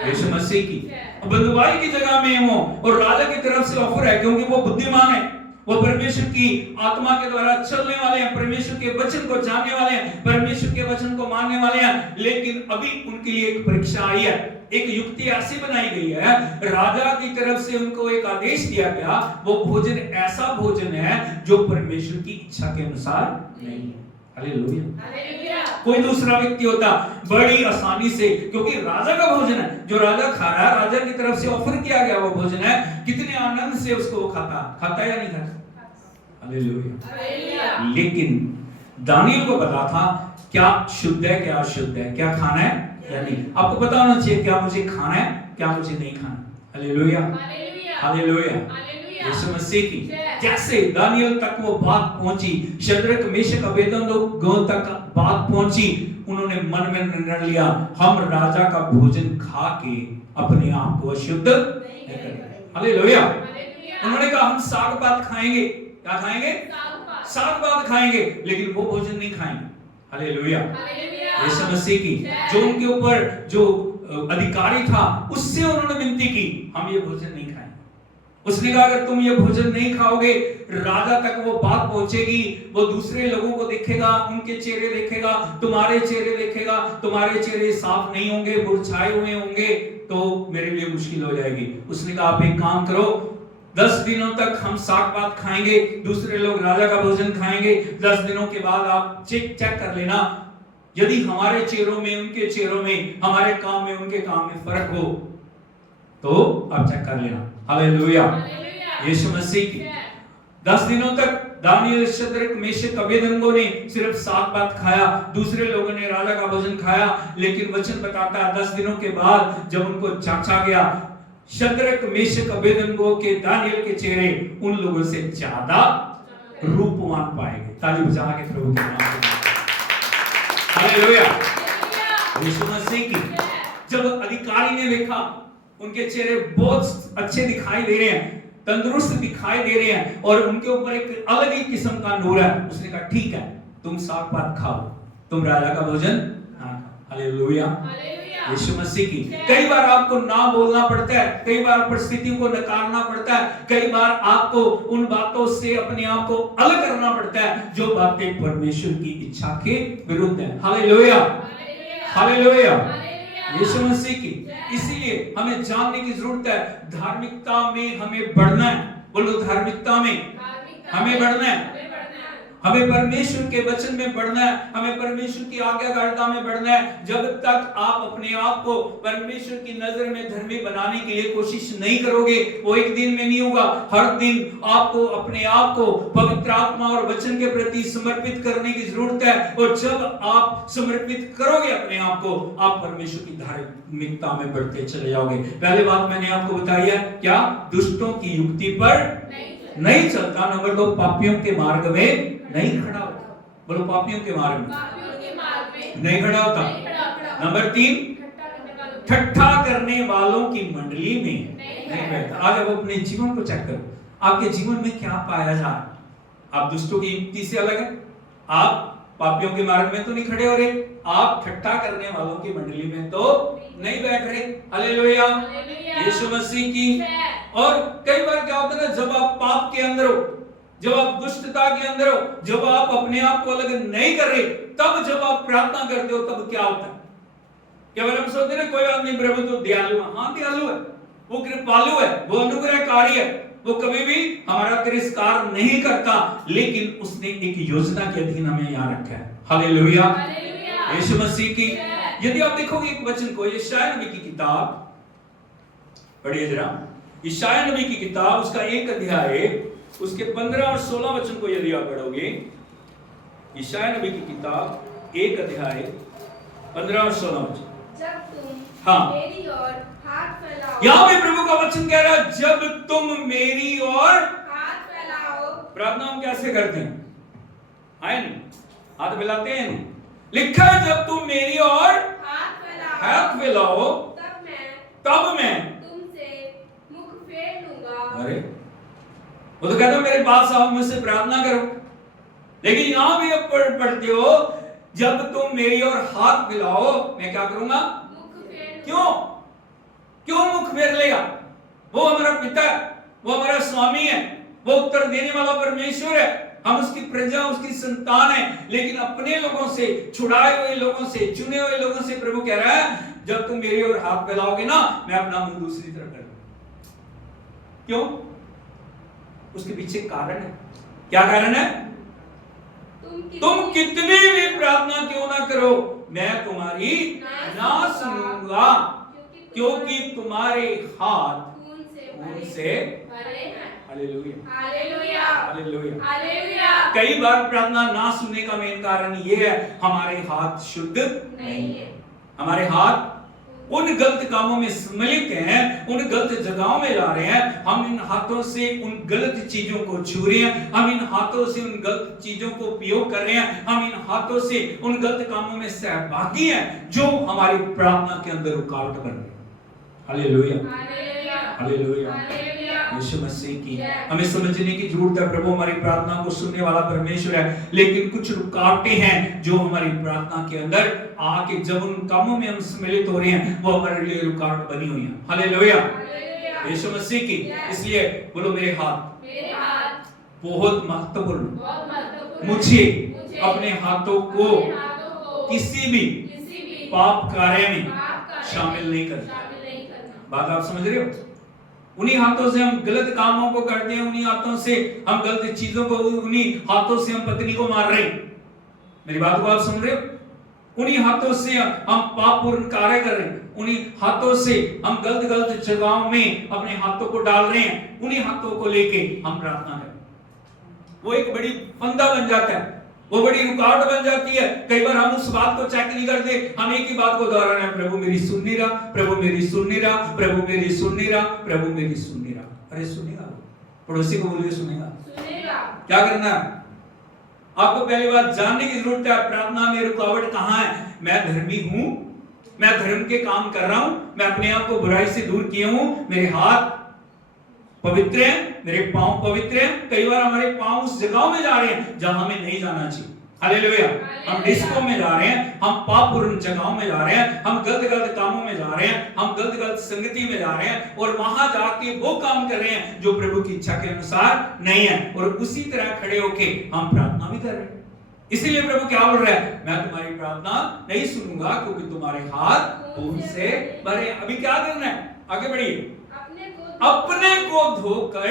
यीशु मसीह की। बंधुआई की जगह में वो, और राजा की तरफ से ऑफर है, क्योंकि वो बुद्धिमान है, वो परमेश्वर की आत्मा के द्वारा चलने वाले हैं, परमेश्वर के वचन को जानने वाले हैं, परमेश्वर के वचन को मानने वाले हैं। लेकिन अभी उनके लिए एक परीक्षा आई है, एक युक्ति ऐसी बनाई गई है, राजा की तरफ से उनको एक आदेश दिया गया, वो भोजन ऐसा भोजन है जो परमेश्वर की इच्छा के अनुसार नहीं है। हालेलुया। कोई दूसरा व्यक्ति होता बड़ी आसानी से, क्योंकि राजा का भोजन है, जो राजा खा रहा है, राजा की तरफ से ऑफर किया गया वो भोजन है, कितने आनंद से उसको खाता या नहीं खाता। हालेलुया। लेकिन दानियल को पता था क्या शुद्ध है, क्या अशुद्ध है, क्या खाना है या नहीं। आपको पता होना चाहिए क्या मुझे खाना है, क्या मुझे नहीं खाना। हालेलुया, हालेलुया, यीशु मसीह की। जैसे दानियल तक वो बात पहुंची, शद्रक, मेशक, अबेदनगो तक बात पहुंची, उन्होंने मन में निर्णय लिया, हम राजा का भोजन खा के अपने आप को अशुद्ध नहीं करेंगे। हालेलुया। उन्होंने कहा हम साग पात खाएंगे। क्या खाएंगे? साग पात खाएंगे, लेकिन वो भोजन नहीं खाएंगे। हालेलुया, यीशु मसीह की। जो उनके ऊपर जो अधिकारी था, उससे उन्होंने विनती की, हम ये भोजन नहीं खाएंगे। उसने कहा अगर तुम ये भोजन नहीं खाओगे, राजा तक वो बात पहुंचेगी, वो दूसरे लोगों को देखेगा, उनके चेहरे देखेगा, तुम्हारे चेहरे देखेगा, तुम्हारे चेहरे साफ नहीं होंगे, मुरझाए हुए होंगे, तो मेरे लिए मुश्किल हो जाएगी। उसने कहा आप एक काम करो, 10 दिनों तक हम साग पात खाएंगे, दूसरे लोग राजा का भोजन खाएंगे, 10 दिनों के बाद आप चेक कर लेना, यदि हमारे चेहरों में, उनके चेहरों में, हमारे काम में, उनके काम में फर्क हो तो आप चेक कर लेना। हालेलुया, यीशु मसीह की। 10 दिनों तक दानियल, शद्रक, मेशक, अबेदनगो ने सिर्फ साग पात खाया, दूसरे लोगों ने राजा का भोजन खाया। लेकिन वचन बताता है 10 दिनों के बाद जब उनको जांचा गया, शद्रक, मेशक, अबेदनगो के, दानियल के चेहरे उन लोगों से ज्यादा रूपवान पाए गए। ताली बजा के प्रभु के नाम में। हालेलुया, यीशु मसीह की। जब अधिकारी ने देखा उनके चेहरे बहुत अच्छे दिखाई दे रहे हैं, तंदुरुस्त दिखाई दे रहे हैं, और उनके ऊपर एक अलग ही किस्म का नूर है, उसने कहा ठीक है तुम साग पात खाओ, तुम राजा का भोजन ना खाओ। हालेलुया, यीशु मसीह की। कई बार आपको ना बोलना पड़ता है, कई बार परिस्थितियों को नकारना पड़ता है, कई बार आपको उन बातों से अपने आप को अलग करना पड़ता है जो बातें परमेश्वर की इच्छा के विरुद्ध है। हालेलुया, हालेलुया, यीशु मसीह की। इसीलिए हमें जानने की जरूरत है, धार्मिकता में हमें बढ़ना है। बोलो धार्मिकता में हमें बढ़ना है, हमें परमेश्वर के वचन में बढ़ना है, हमें परमेश्वर की आज्ञाकारिता में बढ़ना है। जब तक आप अपने आप को परमेश्वर की नजर में धर्मी बनाने के लिए कोशिश नहीं करोगे, वो एक दिन में नहीं होगा। हर दिन आपको अपने आप को पवित्र आत्मा और वचन के प्रति समर्पित करने की जरूरत है, और जब आप समर्पित करोगे अपने आप को, आप परमेश्वर की धार्मिकता में बढ़ते चले जाओगे। पहली बात मैंने आपको बताई है, क्या? दुष्टों की युक्ति पर नहीं चलता। नंबर 2, पापियों के मार्ग में नहीं खड़ा होता। बोलो पापियों के मार्ग में नहीं खड़ा होता। नंबर 3, ठट्ठा करने वालों की मंडली में नहीं बैठता। आज आप अपने जीवन को चेक करो, आपके जीवन में क्या पाया जा रहा है? आप दुष्टों की युक्ति से अलग है, आप पापियों के मार्ग में तो नहीं खड़े हो रहे, आप ठट्ठा करने वालों की मंडली में तो नहीं बैठ रहे। हालेलुया, यीशु मसीह की। और कई बार क्या होता है ना, जब आप पाप के अंदर हो, जब आप दुष्टता के अंदर हो, जब आप अपने आप को अलग नहीं कर रहे, तब जब आप प्रार्थना करते हो तब क्या होता है? क्या हम सोचते हैं कोई बात नहीं, प्रभु तो दयालु है। हाँ, दयालु है, वो कृपालु है, वो अनुग्रहकारी है, वो कभी भी हमारा तिरस्कार नहीं करता, लेकिन उसने एक योजना के अधीन हमें यहाँ रखा है। हालेलुया, यीशु मसीह की। यदि आप देखोगे एक वचन को, यशायाह नबी की किताब पढ़िए जरा, यशायाह नबी की किताब उसका 1 अध्याय उसके 15 और 16 वचन को यदि आप पढ़ोगे, यशायाह नबी की किताब 1 अध्याय 15 और 16 वचन। जब तुम हाँ, मेरी ओर हाथ फैलाओ, यहाँ पे प्रभु का वचन कह रहा है, जब तुम मेरी ओर हाथ फैलाओ। प्रार्थना हम कैसे करते हैं? आए नहीं, हाथ फैलाते हैं नहीं, लिखा है जब तुम मेरी ओर हाथ फैलाओ तब मैं तुमसे मुख फेर लूंगा। अरे वो तो कहता मेरे पास आओ, मुझसे प्रार्थना करो, लेकिन यहां भी आप पढ़ते हो जब तुम मेरी ओर हाथ फैलाओ मैं क्या करूंगा? मुख फेर। क्यों मुख फेर लेगा? वो हमारा पिता है, वो हमारा स्वामी है, वो उत्तर देने वाला परमेश्वर है, हम उसकी प्रजा, उसकी संतान है। लेकिन अपने लोगों से, छुड़ाए हुए लोगों से, चुने हुए लोगों से प्रभु कह रहा है जब तुम मेरी ओर हाथ फैलाओगे ना, मैं अपना मुंह दूसरी तरफ कर दूंगा। क्यों? उसके पीछे कारण है। क्या कारण है? तुम कितनी भी प्रार्थना क्यों ना करो, मैं तुम्हारी ना सुनूंगा, क्योंकि तुम्हारे हाथ खून से भरे हैं। Hallelujah, hallelujah, hallelujah, hallelujah. कई बार प्रार्थना ना सुनने का मेन कारण ये है हमारे हाथ शुद्ध नहीं है। हमारे हाथ उन गलत कामों में सम्मिलित हैं, उन गलत जगहों में जा रहे हैं। हम इन हाथों से उन गलत चीजों को छू रहे हैं, हम इन हाथों से उन गलत चीजों को उपयोग कर रहे हैं, हम इन हाथों से उन गलत कामों में सहभागी हैं जो हमारी प्रार्थना के अंदर रुकावट बन रहे हैं। हालेलुया, हालेलुया, यीशु मसीह की। हमें समझने की जरूरत है प्रभु हमारी प्रार्थना को सुनने वाला परमेश्वर है, लेकिन कुछ रुकावटें हैं जो हमारी प्रार्थना के अंदर आके जब उन कामों में हम सम्मिलित हो रहे हैं वो हमारे लिए रुकावट बनी हुई है। हालेलुया, यीशु मसीह की। इसलिए बोलो मेरे हाथ बहुत महत्वपूर्ण। मुझे अपने हाथों को किसी भी पाप कार्य में शामिल नहीं करना। बात आप समझ रहे हो? उन्हीं हाथों से हम गलत कामों को करते हैं, उन्हीं हाथों से हम गलत चीजों को, उन्हीं हाथों से हम पत्नी को मार रहे हैं। मेरी बात को आप सुन रहे हो? उन्हीं हाथों से हम पापपूर्ण कार्य कर रहे हैं, उन्हीं हाथों से हम गलत गलत जगहों में अपने हाथों को डाल रहे हैं, उन्हीं हाथों को लेके हम प्रार्थना करें। वो एक बड़ी फंदा बन जाता है, वो बड़ी रुकावट बन जाती है। कई बार हम उस बात को चेक नहीं करते, हम एक ही बात को दोहरा रहे हैं, प्रभु मेरी सुन नहीं रहा, प्रभु मेरी सुन नहीं रहा, प्रभु मेरी सुन नहीं रहा, प्रभु मेरी सुन नहीं रहा। अरे सुनेगा, पड़ोसी को बोलिए सुनेगा। क्या करना है आपको? पहली बात जानने की जरूरत है प्रार्थना में रुकावट कहां है। मैं धर्मी हूं, मैं धर्म के काम कर रहा हूं, मैं अपने आप को बुराई से दूर किया हूं, मेरे हाथ पवित्र हैं, मेरे पांव पवित्र हैं। कई बार हमारे पांव उस जगहों में जा रहे हैं जहां हमें नहीं जाना चाहिए। हालेलुया, हम डिस्को में जा रहे हैं, हम पापपूर्ण जगहों में जा रहे हैं, हम गलत गलत कामों में जा रहे हैं, हम गलत गलत संगति में जा रहे हैं और वहां जाके वो काम कर रहे हैं जो प्रभु की इच्छा के अनुसार नहीं है, और उसी तरह खड़े होके हम प्रार्थना भी कर रहे हैं। इसीलिए प्रभु क्या बोल रहा है? मैं तुम्हारी प्रार्थना नहीं सुनूंगा क्योंकि तुम्हारे हाथ खून से भरे। अभी क्या करना है? आगे बढ़िए। अपने को धोकर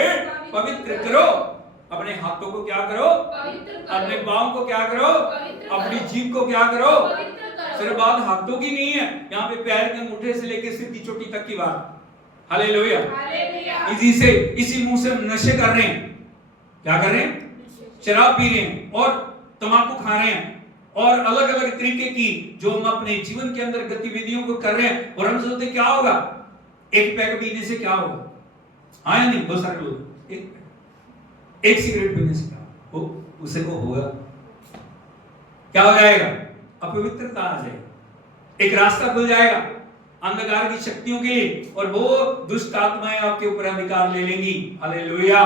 पवित्र करो। अपने हाथों को क्या करो? अपने पांव को क्या करो? अपनी जीभ को क्या करो? सिर्फ बात हाथों की नहीं है, यहाँ पे पैर के अंगूठे से लेकर सिर की चोटी तक की बात। हालेलुया, इसी से, इसी मुंह से नशे कर रहे हैं। क्या कर रहे हैं? शराब पी रहे हैं और तंबाकू खा रहे हैं और अलग अलग तरीके की जो हम अपने जीवन के अंदर गतिविधियों को कर रहे हैं, और हम सोचते क्या होगा? एक पैक पीने से क्या होगा? हाँ या नहीं? बहुत सारे लोग एक सिगरेट पीने से क्या हो, उसे को होगा क्या हो जाएगा? अपवित्रता आ जाएगी, एक रास्ता खुल जाएगा। अंधकार की शक्तियों के लिए, और वो दुष्ट आत्माएं आपके ऊपर अधिकार ले लेंगी। हालेलुया,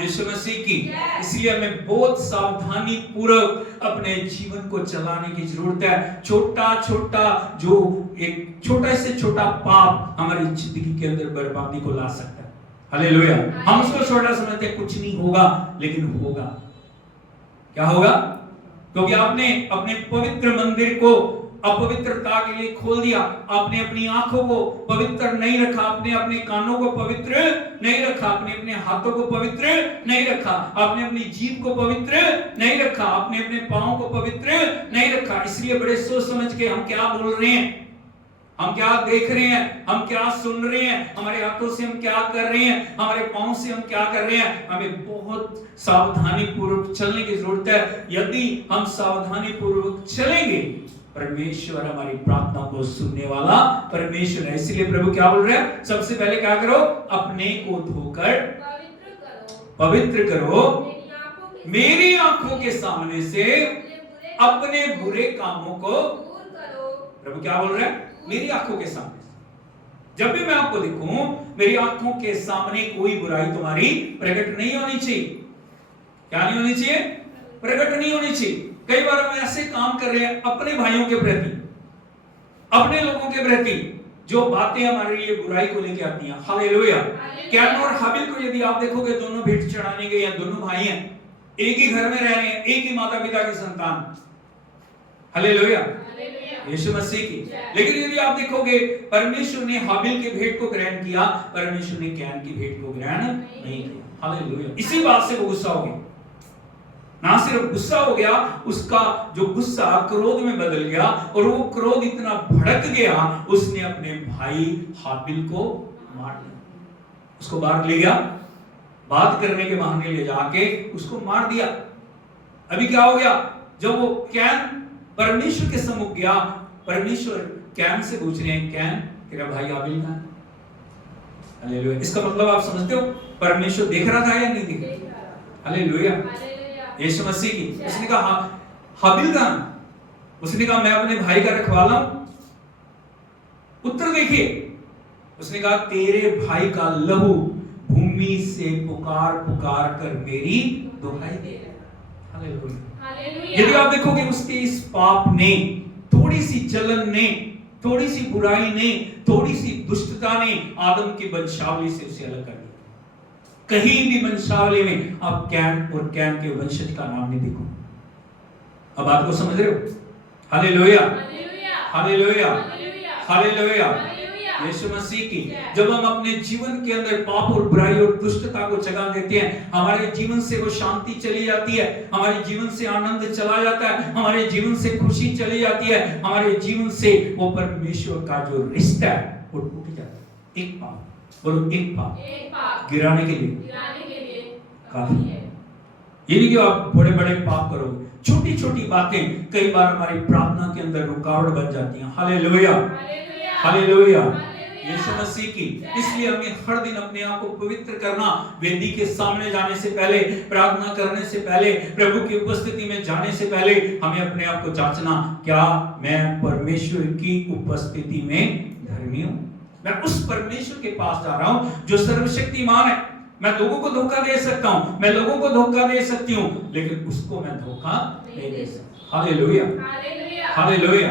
यीशु मसीह की। इसलिए हमें बहुत सावधानी पूर्वक अपने जीवन को चलाने की जरूरत है। छोटा छोटा जो एक छोटा से छोटा पाप हमारी जिंदगी के अंदर बर्बादी को ला सकता है। हालेलुया। हम उसको छोटा समझते हैं, कुछ नहीं होगा, लेकिन होगा। क्या होगा? क्योंकि आपने अपने पवित्र मंदिर को अपवित्रता के लिए खोल दिया। आपने अपनी आंखों को पवित्र नहीं रखा, आपने अपने कानों को पवित्र नहीं रखा, आपने अपने हाथों को पवित्र नहीं रखा, आपने अपनी जीभ को पवित्र नहीं रखा, आपने अपने पांव को पवित्र नहीं रखा। इसलिए बड़े सोच समझ के हम क्या बोल रहे हैं, हम क्या देख रहे हैं, हम क्या सुन रहे हैं, हमारे हाथों से हम क्या कर रहे हैं, हमारे पांव से हम क्या कर रहे हैं, हमें बहुत सावधानी पूर्वक चलने की जरूरत है। यदि हम सावधानी पूर्वक चलेंगे, परमेश्वर हमारी प्रार्थना को सुनने वाला परमेश्वर है। इसलिए प्रभु क्या बोल रहे हैं? सबसे पहले क्या करो? अपने को धोकर पवित्र करो, मेरी आंखों के सामने से अपने बुरे कामों को। प्रभु क्या बोल रहे हैं? मेरी आंखों के सामने से। जब भी मैं आपको देखूं, मेरी आंखों के सामने कोई बुराई तुम्हारी प्रकट नहीं होनी चाहिए। क्या नहीं होनी चाहिए? प्रकट नहीं होनी चाहिए। कई बार हम ऐसे काम कर रहे हैं अपने भाइयों के प्रति, अपने लोगों के प्रति, जो बातें हमारे लिए बुराई को लेके आती हैं। हालेलुया। कैन और हाबिल को यदि आप देखोगे, दोनों भेंट चढ़ाने गए हैं, दोनों भाई हैं, एक ही घर में रह रहे हैं, एक ही माता पिता की संतान। हालेलुया, यीशु मसीह की। लेकिन यदि आप देखोगे, परमेश्वर ने हाबिल के भेंट को ग्रहण किया, परमेश्वर ने कैन की भेंट को ग्रहण नहीं किया। हालेलुया। इसी बात से वो गुस्सा हो गया। ना सिर्फ गुस्सा हो गया, उसका जो गुस्सा क्रोध में बदल गया, और वो क्रोध इतना भड़क गया, उसने अपने भाई हाबिल को मार दिया, उसको बाहर ले गया, बात करने के बहाने ले जाके उसको मार दिया। अभी क्या हो गया? जब वो कैन परमेश्वर के सम्मुख गया, परमेश्वर कैन से पूछ रहे हैं, कैन तेरा भाई हाबिल कहां है? हालेलुया। इसका मतलब आप समझते हो, परमेश्वर देख रहा था या नहीं देख रहा? हालेलुया, यीशु मसीह की। उसने कहा हाबिल कहां? उसने कहा मैं अपने भाई का रखवाला हूं। उत्तर देखिए, उसने कहा तेरे भाई का लहू भूमि से पुकार पुकार कर मेरी दुहाई दे। हालेलुया। यदि आप देखोगे, उसके इस पाप ने, थोड़ी सी जलन ने, थोड़ी सी बुराई ने, थोड़ी सी दुष्टता ने आदम की वंशावली से उसे अलग कर दिया। कहीं भी वंशावली में आप कैन और कैन के वंशज का नाम नहीं देखो। अब बात को समझ रहे हो? हालेलुया, हालेलुया, हालेलुया, यीशु मसीह की। जब हम अपने जीवन के अंदर पाप और बुराई और दुष्टता को जगा देते हैं, हमारे जीवन से वो शांति चली जाती है, हमारे जीवन से आनंद चला जाता है, हमारे जीवन से खुशी चली जाती है, हमारे जीवन से वो परमेश्वर का जो रिश्ता है वो टूट जाता है। एक पाप, बोलो एक पाप गिराने के लिए काफी है। ये नहीं कि आप बड़े बड़े पाप करोगे, छोटी छोटी बातें कई बार हमारी प्रार्थना के अंदर रुकावट बन जाती हैं। हालेलुया, हालेलुया, यीशु मसीह की। इसलिए हमें हर दिन अपने आप को पवित्र करना, वेदी के सामने जाने से पहले, प्रार्थना करने से पहले, प्रभु की उपस्थिति में जाने से पहले हमें अपने आप को जांचना, क्या मैं परमेश्वर की उपस्थिति में धर्मी हूं? मैं उस परमेश्वर के पास जा रहा हूं जो सर्वशक्तिमान है। मैं लोगों को धोखा दे सकता हूं, मैं लोगों को धोखा दे सकती हूं, लेकिन उसको मैं धोखा नहीं दे सकता। हालेलुया, हालेलुया,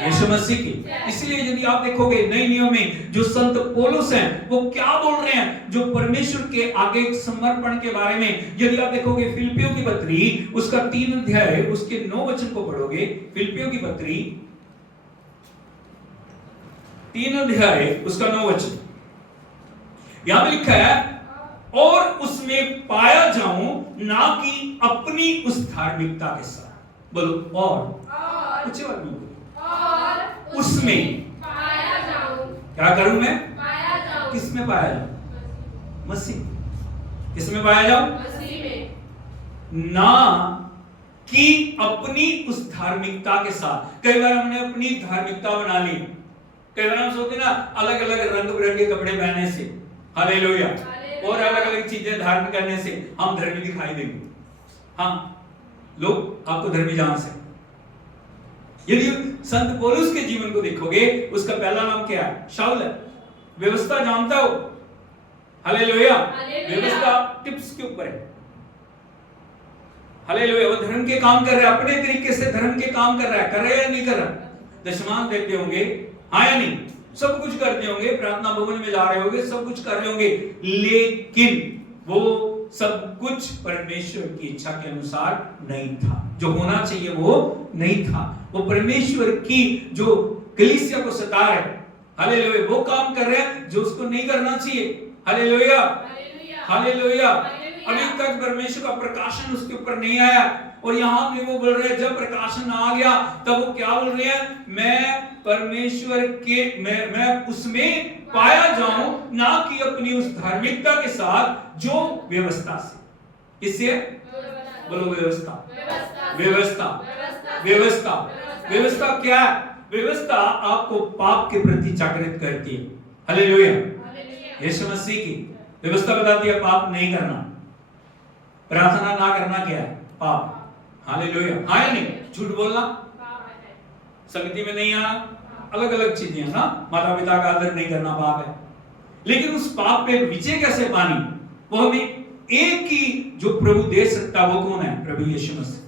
यीशु मसीह की। इसलिए यदि आप देखोगे नए नियम में जो संत पौलुस हैं, वो क्या बोल रहे हैं, जो परमेश्वर के आगे समर्पण के बारे में, यदि आप देखोगे फिलिपियों की पत्री उसका 3 अध्याय उसके 9 वचन को पढ़ोगे, फिलिपियों की पत्री 3 अध्याय उसका 9 वचन, यहां पे लिखा है, और उसमें पाया जाऊं ना कि अपनी उस धार्मिकता के साथ। बोलो और उसमें पाया जाऊं। क्या करूं मैं? पाया जाऊं। किसमें पाया जाऊं? मसीह। किसमें पाया जाऊं? मसीह में। ना कि अपनी उस धार्मिकता के साथ। कई बार हमने अपनी धार्मिकता बना ली। कई बार हम सोचते ना अलग अलग रंग बिरंगे कपड़े पहनने से, हालेलुया, और अलग अलग चीजें धारण करने से हम धर्मी दिखाई देंगे। हाँ, लोग आपको धर्मी जान से, यदि संत पौलुस के जीवन को देखोगे, उसका पहला नाम क्या है? शाऊल है। व्यवस्था जानता हो? हालेलुया। व्यवस्था टिप्स के ऊपर है। हालेलुया। वो धर्म के काम कर रहा है, अपने तरीके से धर्म के काम कर रहा है। कर रहा है या नहीं कर रहा? दशमांश देते होंगे, हाँ या नहीं? सब कुछ करते होंगे, प्रार्थना भवन में जा रहे होंगे, सब कुछ कर रहे होंगे, लेकिन वो सब कुछ परमेश्वर की इच्छा के अनुसार नहीं था। जो होना चाहिए वो नहीं था। वो परमेश्वर की जो कलीसिया को सता है, हालेलुया, वो काम कर रहे हैं जो उसको नहीं करना चाहिए। Hallelujah, hallelujah. अभी तक परमेश्वर का प्रकाशन उसके ऊपर नहीं आया, और यहां पे वो बोल रहे हैं जब प्रकाशन आ गया तब वो क्या बोल रहे हैं? मैं परमेश्वर के मैं उसमें पाया जाऊं, ना कि अपनी उस धार्मिकता के साथ जो व्यवस्था से। इससे बोलो व्यवस्था, व्यवस्था, व्यवस्था। व्यवस्था क्या है? व्यवस्था आपको पाप के प्रति जागृत करती है। हालेलुया। यीशु मसीह की व्यवस्था बताती है पाप नहीं करना, प्रार्थना ना करना क्या है? पाप। हालेलुया। हाँ या नहीं? झूठ बोलना, संगति में नहीं आना, अलग अलग चीजें है ना। माता पिता का आदर नहीं करना पाप है। लेकिन उस पाप पे विजय कैसे पानी? वो हमें एक ही जो प्रभु दे सकता, वो कौन है? प्रभु यीशु मसीह।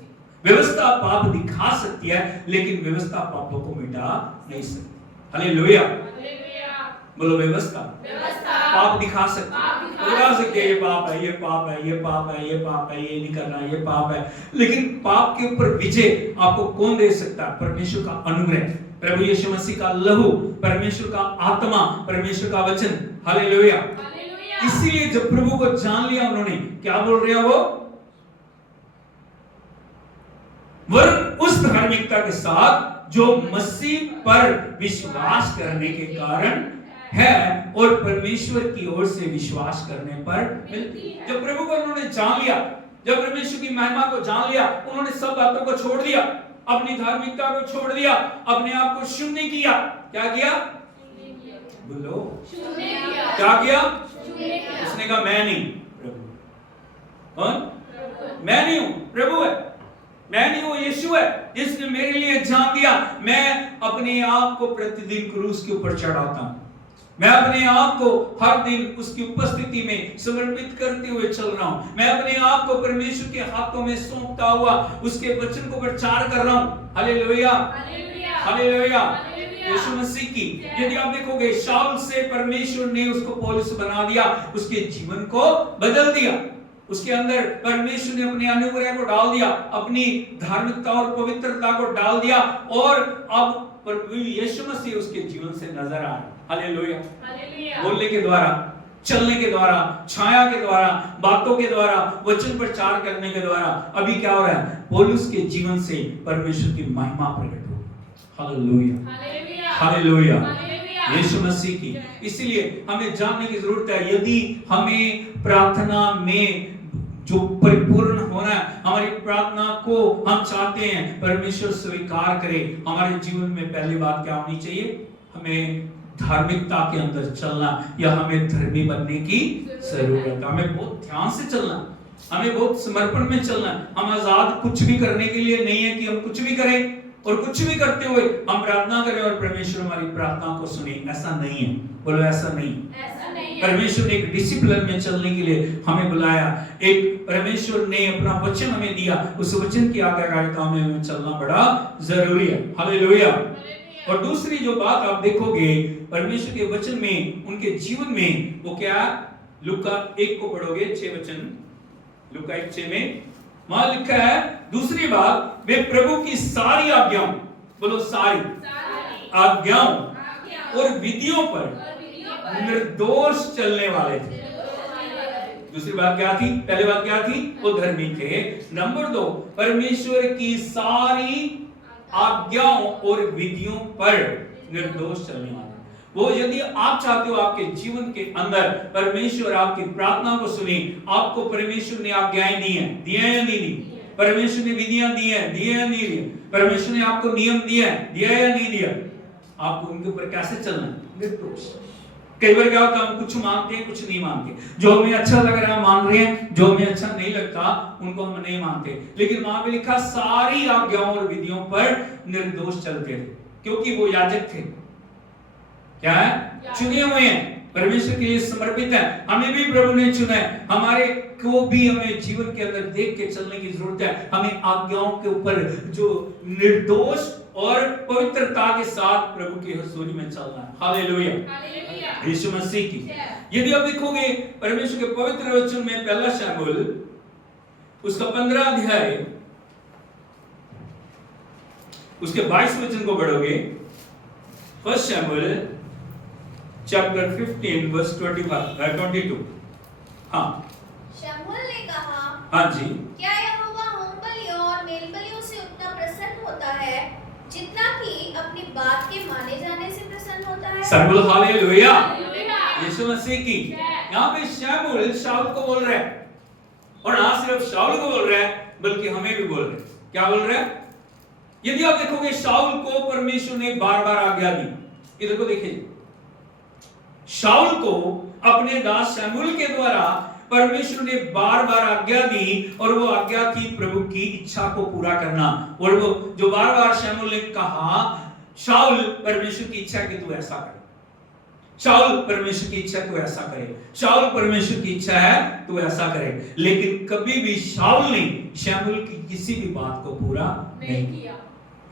व्यवस्था पाप दिखा सकती है, लेकिन व्यवस्था पापों को मिटा नहीं सकती। हालेलुया। बोलो व्यवस्था पाप दिखा सकती है, बता सकती है ये पाप है, ये पाप है, ये पाप है, ये पाप है, ये नहीं करना, ये पाप है। लेकिन पाप के ऊपर विजय आपको कौन दे सकता है? परमेश्वर का अनुग्रह, प्रभु यीशु मसीह का लहू, परमेश्वर का आत्मा, परमेश्वर का वचन। हालेलुया। इसीलिए जब प्रभु को जान लिया उन्होंने, क्या बोल रहे हैं वो? वरन उस धार्मिकता के साथ जो मसीह पर विश्वास करने के कारण है और परमेश्वर की ओर से विश्वास करने पर मिलती है। जब प्रभु को उन्होंने जान लिया, जब परमेश्वर की महिमा को जान लिया, उन्होंने सब बातों को छोड़ दिया, अपनी धार्मिकता को छोड़ दिया, अपने आप को शून्य किया। क्या किया? बोलो क्या किया? उसने कहा मैं नहीं, प्रभु। कौन? मैं नहीं हूं, प्रभु है। मैं नहीं हूं, यीशु है जिसने मेरे लिए जान दिया। मैं अपने आप को प्रतिदिन क्रूस के ऊपर चढ़ाता हूं। मैं अपने आप को हर दिन उसकी उपस्थिति में समर्पित करते हुए चल रहा हूं। मैं अपने आप को परमेश्वर के हाथों में सौंपता हुआ उसके वचन को प्रचार कर रहा हूं। Hallelujah, hallelujah. यीशु मसीह की यदि आप देखोगे, शाऊल से परमेश्वर ने उसको पौलुस बना दिया, उसके जीवन को बदल दिया। उसके अंदर परमेश्वर ने अपने अनुग्रह को डाल दिया, अपनी धार्मिकता और पवित्रता को डाल दिया, और अब प्रभु यीशु मसीह उसके जीवन से नजर आ रहा है। हालेलुया। बोलने के द्वारा, चलने के द्वारा, छाया के द्वारा, बातों के द्वारा, वचन प्रचार करने के द्वारा अभी क्या हो रहा है? पौलुस के जीवन से परमेश्वर की महिमा प्रकट हो। Hallelujah, hallelujah. यीशु मसीह की। इसलिए हमें जानने की जरूरत है, यदि हमें प्रार्थना में जो परिपूर्ण होना है, हमारी प्रार्थना को हम चाहते हैं परमेश्वर स्वीकार करे, हमारे जीवन में पहली बात क्या होनी चाहिए? हमें धार्मिकता के अंदर चलना, या हमें धर्मी बनने की जरूरत है। हमें बहुत ध्यान से चलना, हमें बहुत समर्पण में चलना। हम आजाद कुछ भी करने के लिए नहीं है कि हम कुछ भी करें और कुछ भी करते हुए हम प्रार्थना करें और परमेश्वर हमारी प्रार्थना को सुने। ऐसा नहीं है। बोलो ऐसा नहीं। परमेश्वर ने एक डिसिप्लिन में चलने के लिए हमें बुलाया। एक परमेश्वर ने अपना वचन हमें दिया, उस वचन की आज्ञाकारिता में हमें चलना बड़ा जरूरी है। हालेलुया। और दूसरी जो बात आप देखोगे परमेश्वर के वचन में, उनके जीवन में, वो क्या? लूका 1 को पढ़ोगे, 6 वचन, लूका 1:6 में वहां लिखा है, दूसरी बात, वे प्रभु की सारी आज्ञाओं, बोलो सारी आज्ञाओं और विधियों पर निर्दोष चलने वाले थे। दूसरी बात क्या थी? पहली बात क्या थी? वो धर्मी थे। नंबर 2, परमेश्वर की सारी आज्ञाओं और विधियों पर निर्दोष चलने वाले। वो यदि आप चाहते हो आपके जीवन के अंदर परमेश्वर आपकी प्रार्थना को सुने, आपको परमेश्वर ने आज्ञाएं दी हैं, दिए हैं या नहीं दी? परमेश्वर ने विधियां दी हैं, दिए या नहीं दिए? परमेश्वर ने आपको नियम दिए हैं, दिया या नहीं दिया? आपको उनके ऊपर कैसे चलना है? निर्दोष। कई बार क्या होता है, हम कुछ मानते हैं, कुछ नहीं मानते। जो हमें अच्छा लग रहा है मान रहे हैं, जो हमें अच्छा नहीं लगता उनको हम नहीं मानते। लेकिन वहां पे लिखा सारी आज्ञाओं और विधियों पर निर्दोष चलते थे, क्योंकि वो याजक थे। क्या है? चुने हुए हैं, परमेश्वर के लिए समर्पित है। हमें भी प्रभु ने चुना है। हमारे को भी हमें जीवन के अंदर देख के चलने की जरूरत है। हमें आज्ञाओं के ऊपर जो निर्दोष और पवित्रता के साथ प्रभु की हुजूरी में चलना है। हालेलुया, यीशु मसीह की। यदि आप देखोगे परमेश्वर के पवित्र वचन में पहला शमूएल उसका 15 अध्याय उसके 22 वचन को पढ़ोगे, फर्स्ट शमूएल चैप्टर 15 वर्स 22। हाँ, शमूएल ने कहा, हाँ जी, क्या यहोवा होम बलियों और मेल बलियों से उतना प्रसन्न होता है जितना कि अपनी बात के माने जाने से प्रसन्न होता है? सर्वल हालेलुया, यीशु मसीह की। यहाँ पे शमूएल शाऊल को बोल रहा है, और ना सिर्फ शाऊल को बोल रहा है बल्कि हमें भी बोल रहा है। क्या बोल रहा है? यदि आप देखोगे शाऊल को परमेश्वर ने बार-बार आज्ञा दी। इधर को देखिए, शाऊल को अपने दास शमूएल के द्वारा परमेश्वर ने बार-बार आज्ञा दी, और वो आज्ञा थी प्रभु की इच्छा को पूरा करना। और वो जो बार-बार शमूएल ने कहा, शाऊल परमेश्वर की इच्छा कि तू ऐसा करे, शाऊल परमेश्वर की इच्छा तू ऐसा करे, शाऊल परमेश्वर की इच्छा है तू ऐसा करे। लेकिन कभी भी शाऊल ने शमूएल की किसी भी बात को पूरा नहीं किया।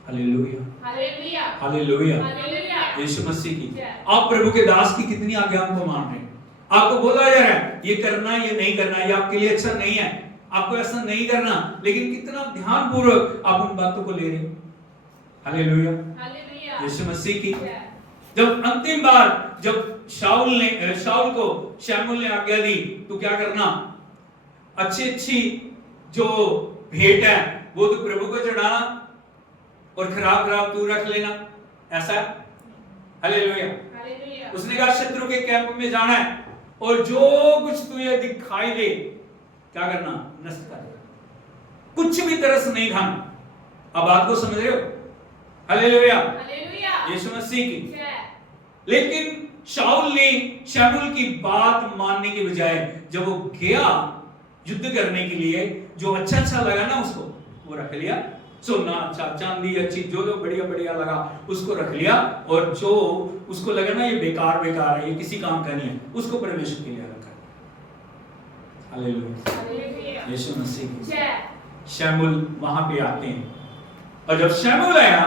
हालेलुया, हालेलुया, हालेलुया, यीशु मसीह की। आप प्रभु के दास की कितनी आज्ञाओं को मान रहे हैं? आपको बोला जा रहा है ये करना, ये नहीं करना, ये आपके लिए अच्छा नहीं है, आपको ऐसा नहीं करना, लेकिन कितना ध्यानपूर्वक आप उन बातों को ले रहे हैं। हालेलुया, हालेलुया, यीशु मसीह की। जब अंतिम बार जब शाऊल को शमूएल ने आज्ञा दी, तो क्या करना, अच्छी जो भेंट है वो तो प्रभु को चढ़ाना, और खराब तू रख लेना, ऐसा है। हालेलुया। उसने कहा शत्रु के कैंप में जाना है, और जो कुछ तुझे दिखाई दे क्या करना, नष्ट कर देना, कुछ भी तरस नहीं खाना। अब बात को समझ रहे हो? हालेलुया, यीशु मसीह की। लेकिन शाऊल ने शमूएल की बात मानने के बजाय जब वो गया युद्ध करने के लिए, जो अच्छा लगा ना उसको वो रख लिया, सोना अच्छा, चांदी अच्छी, जो बढ़िया लगा उसको रख लिया, और जो उसको लगा ना ये बेकार है, ये किसी काम का नहीं है, उसको परमेश्वर के लिए रखा। हालेलुया, यीशु मसीह की। शमूएल वहां पे आते हैं, और जब शमूएल आया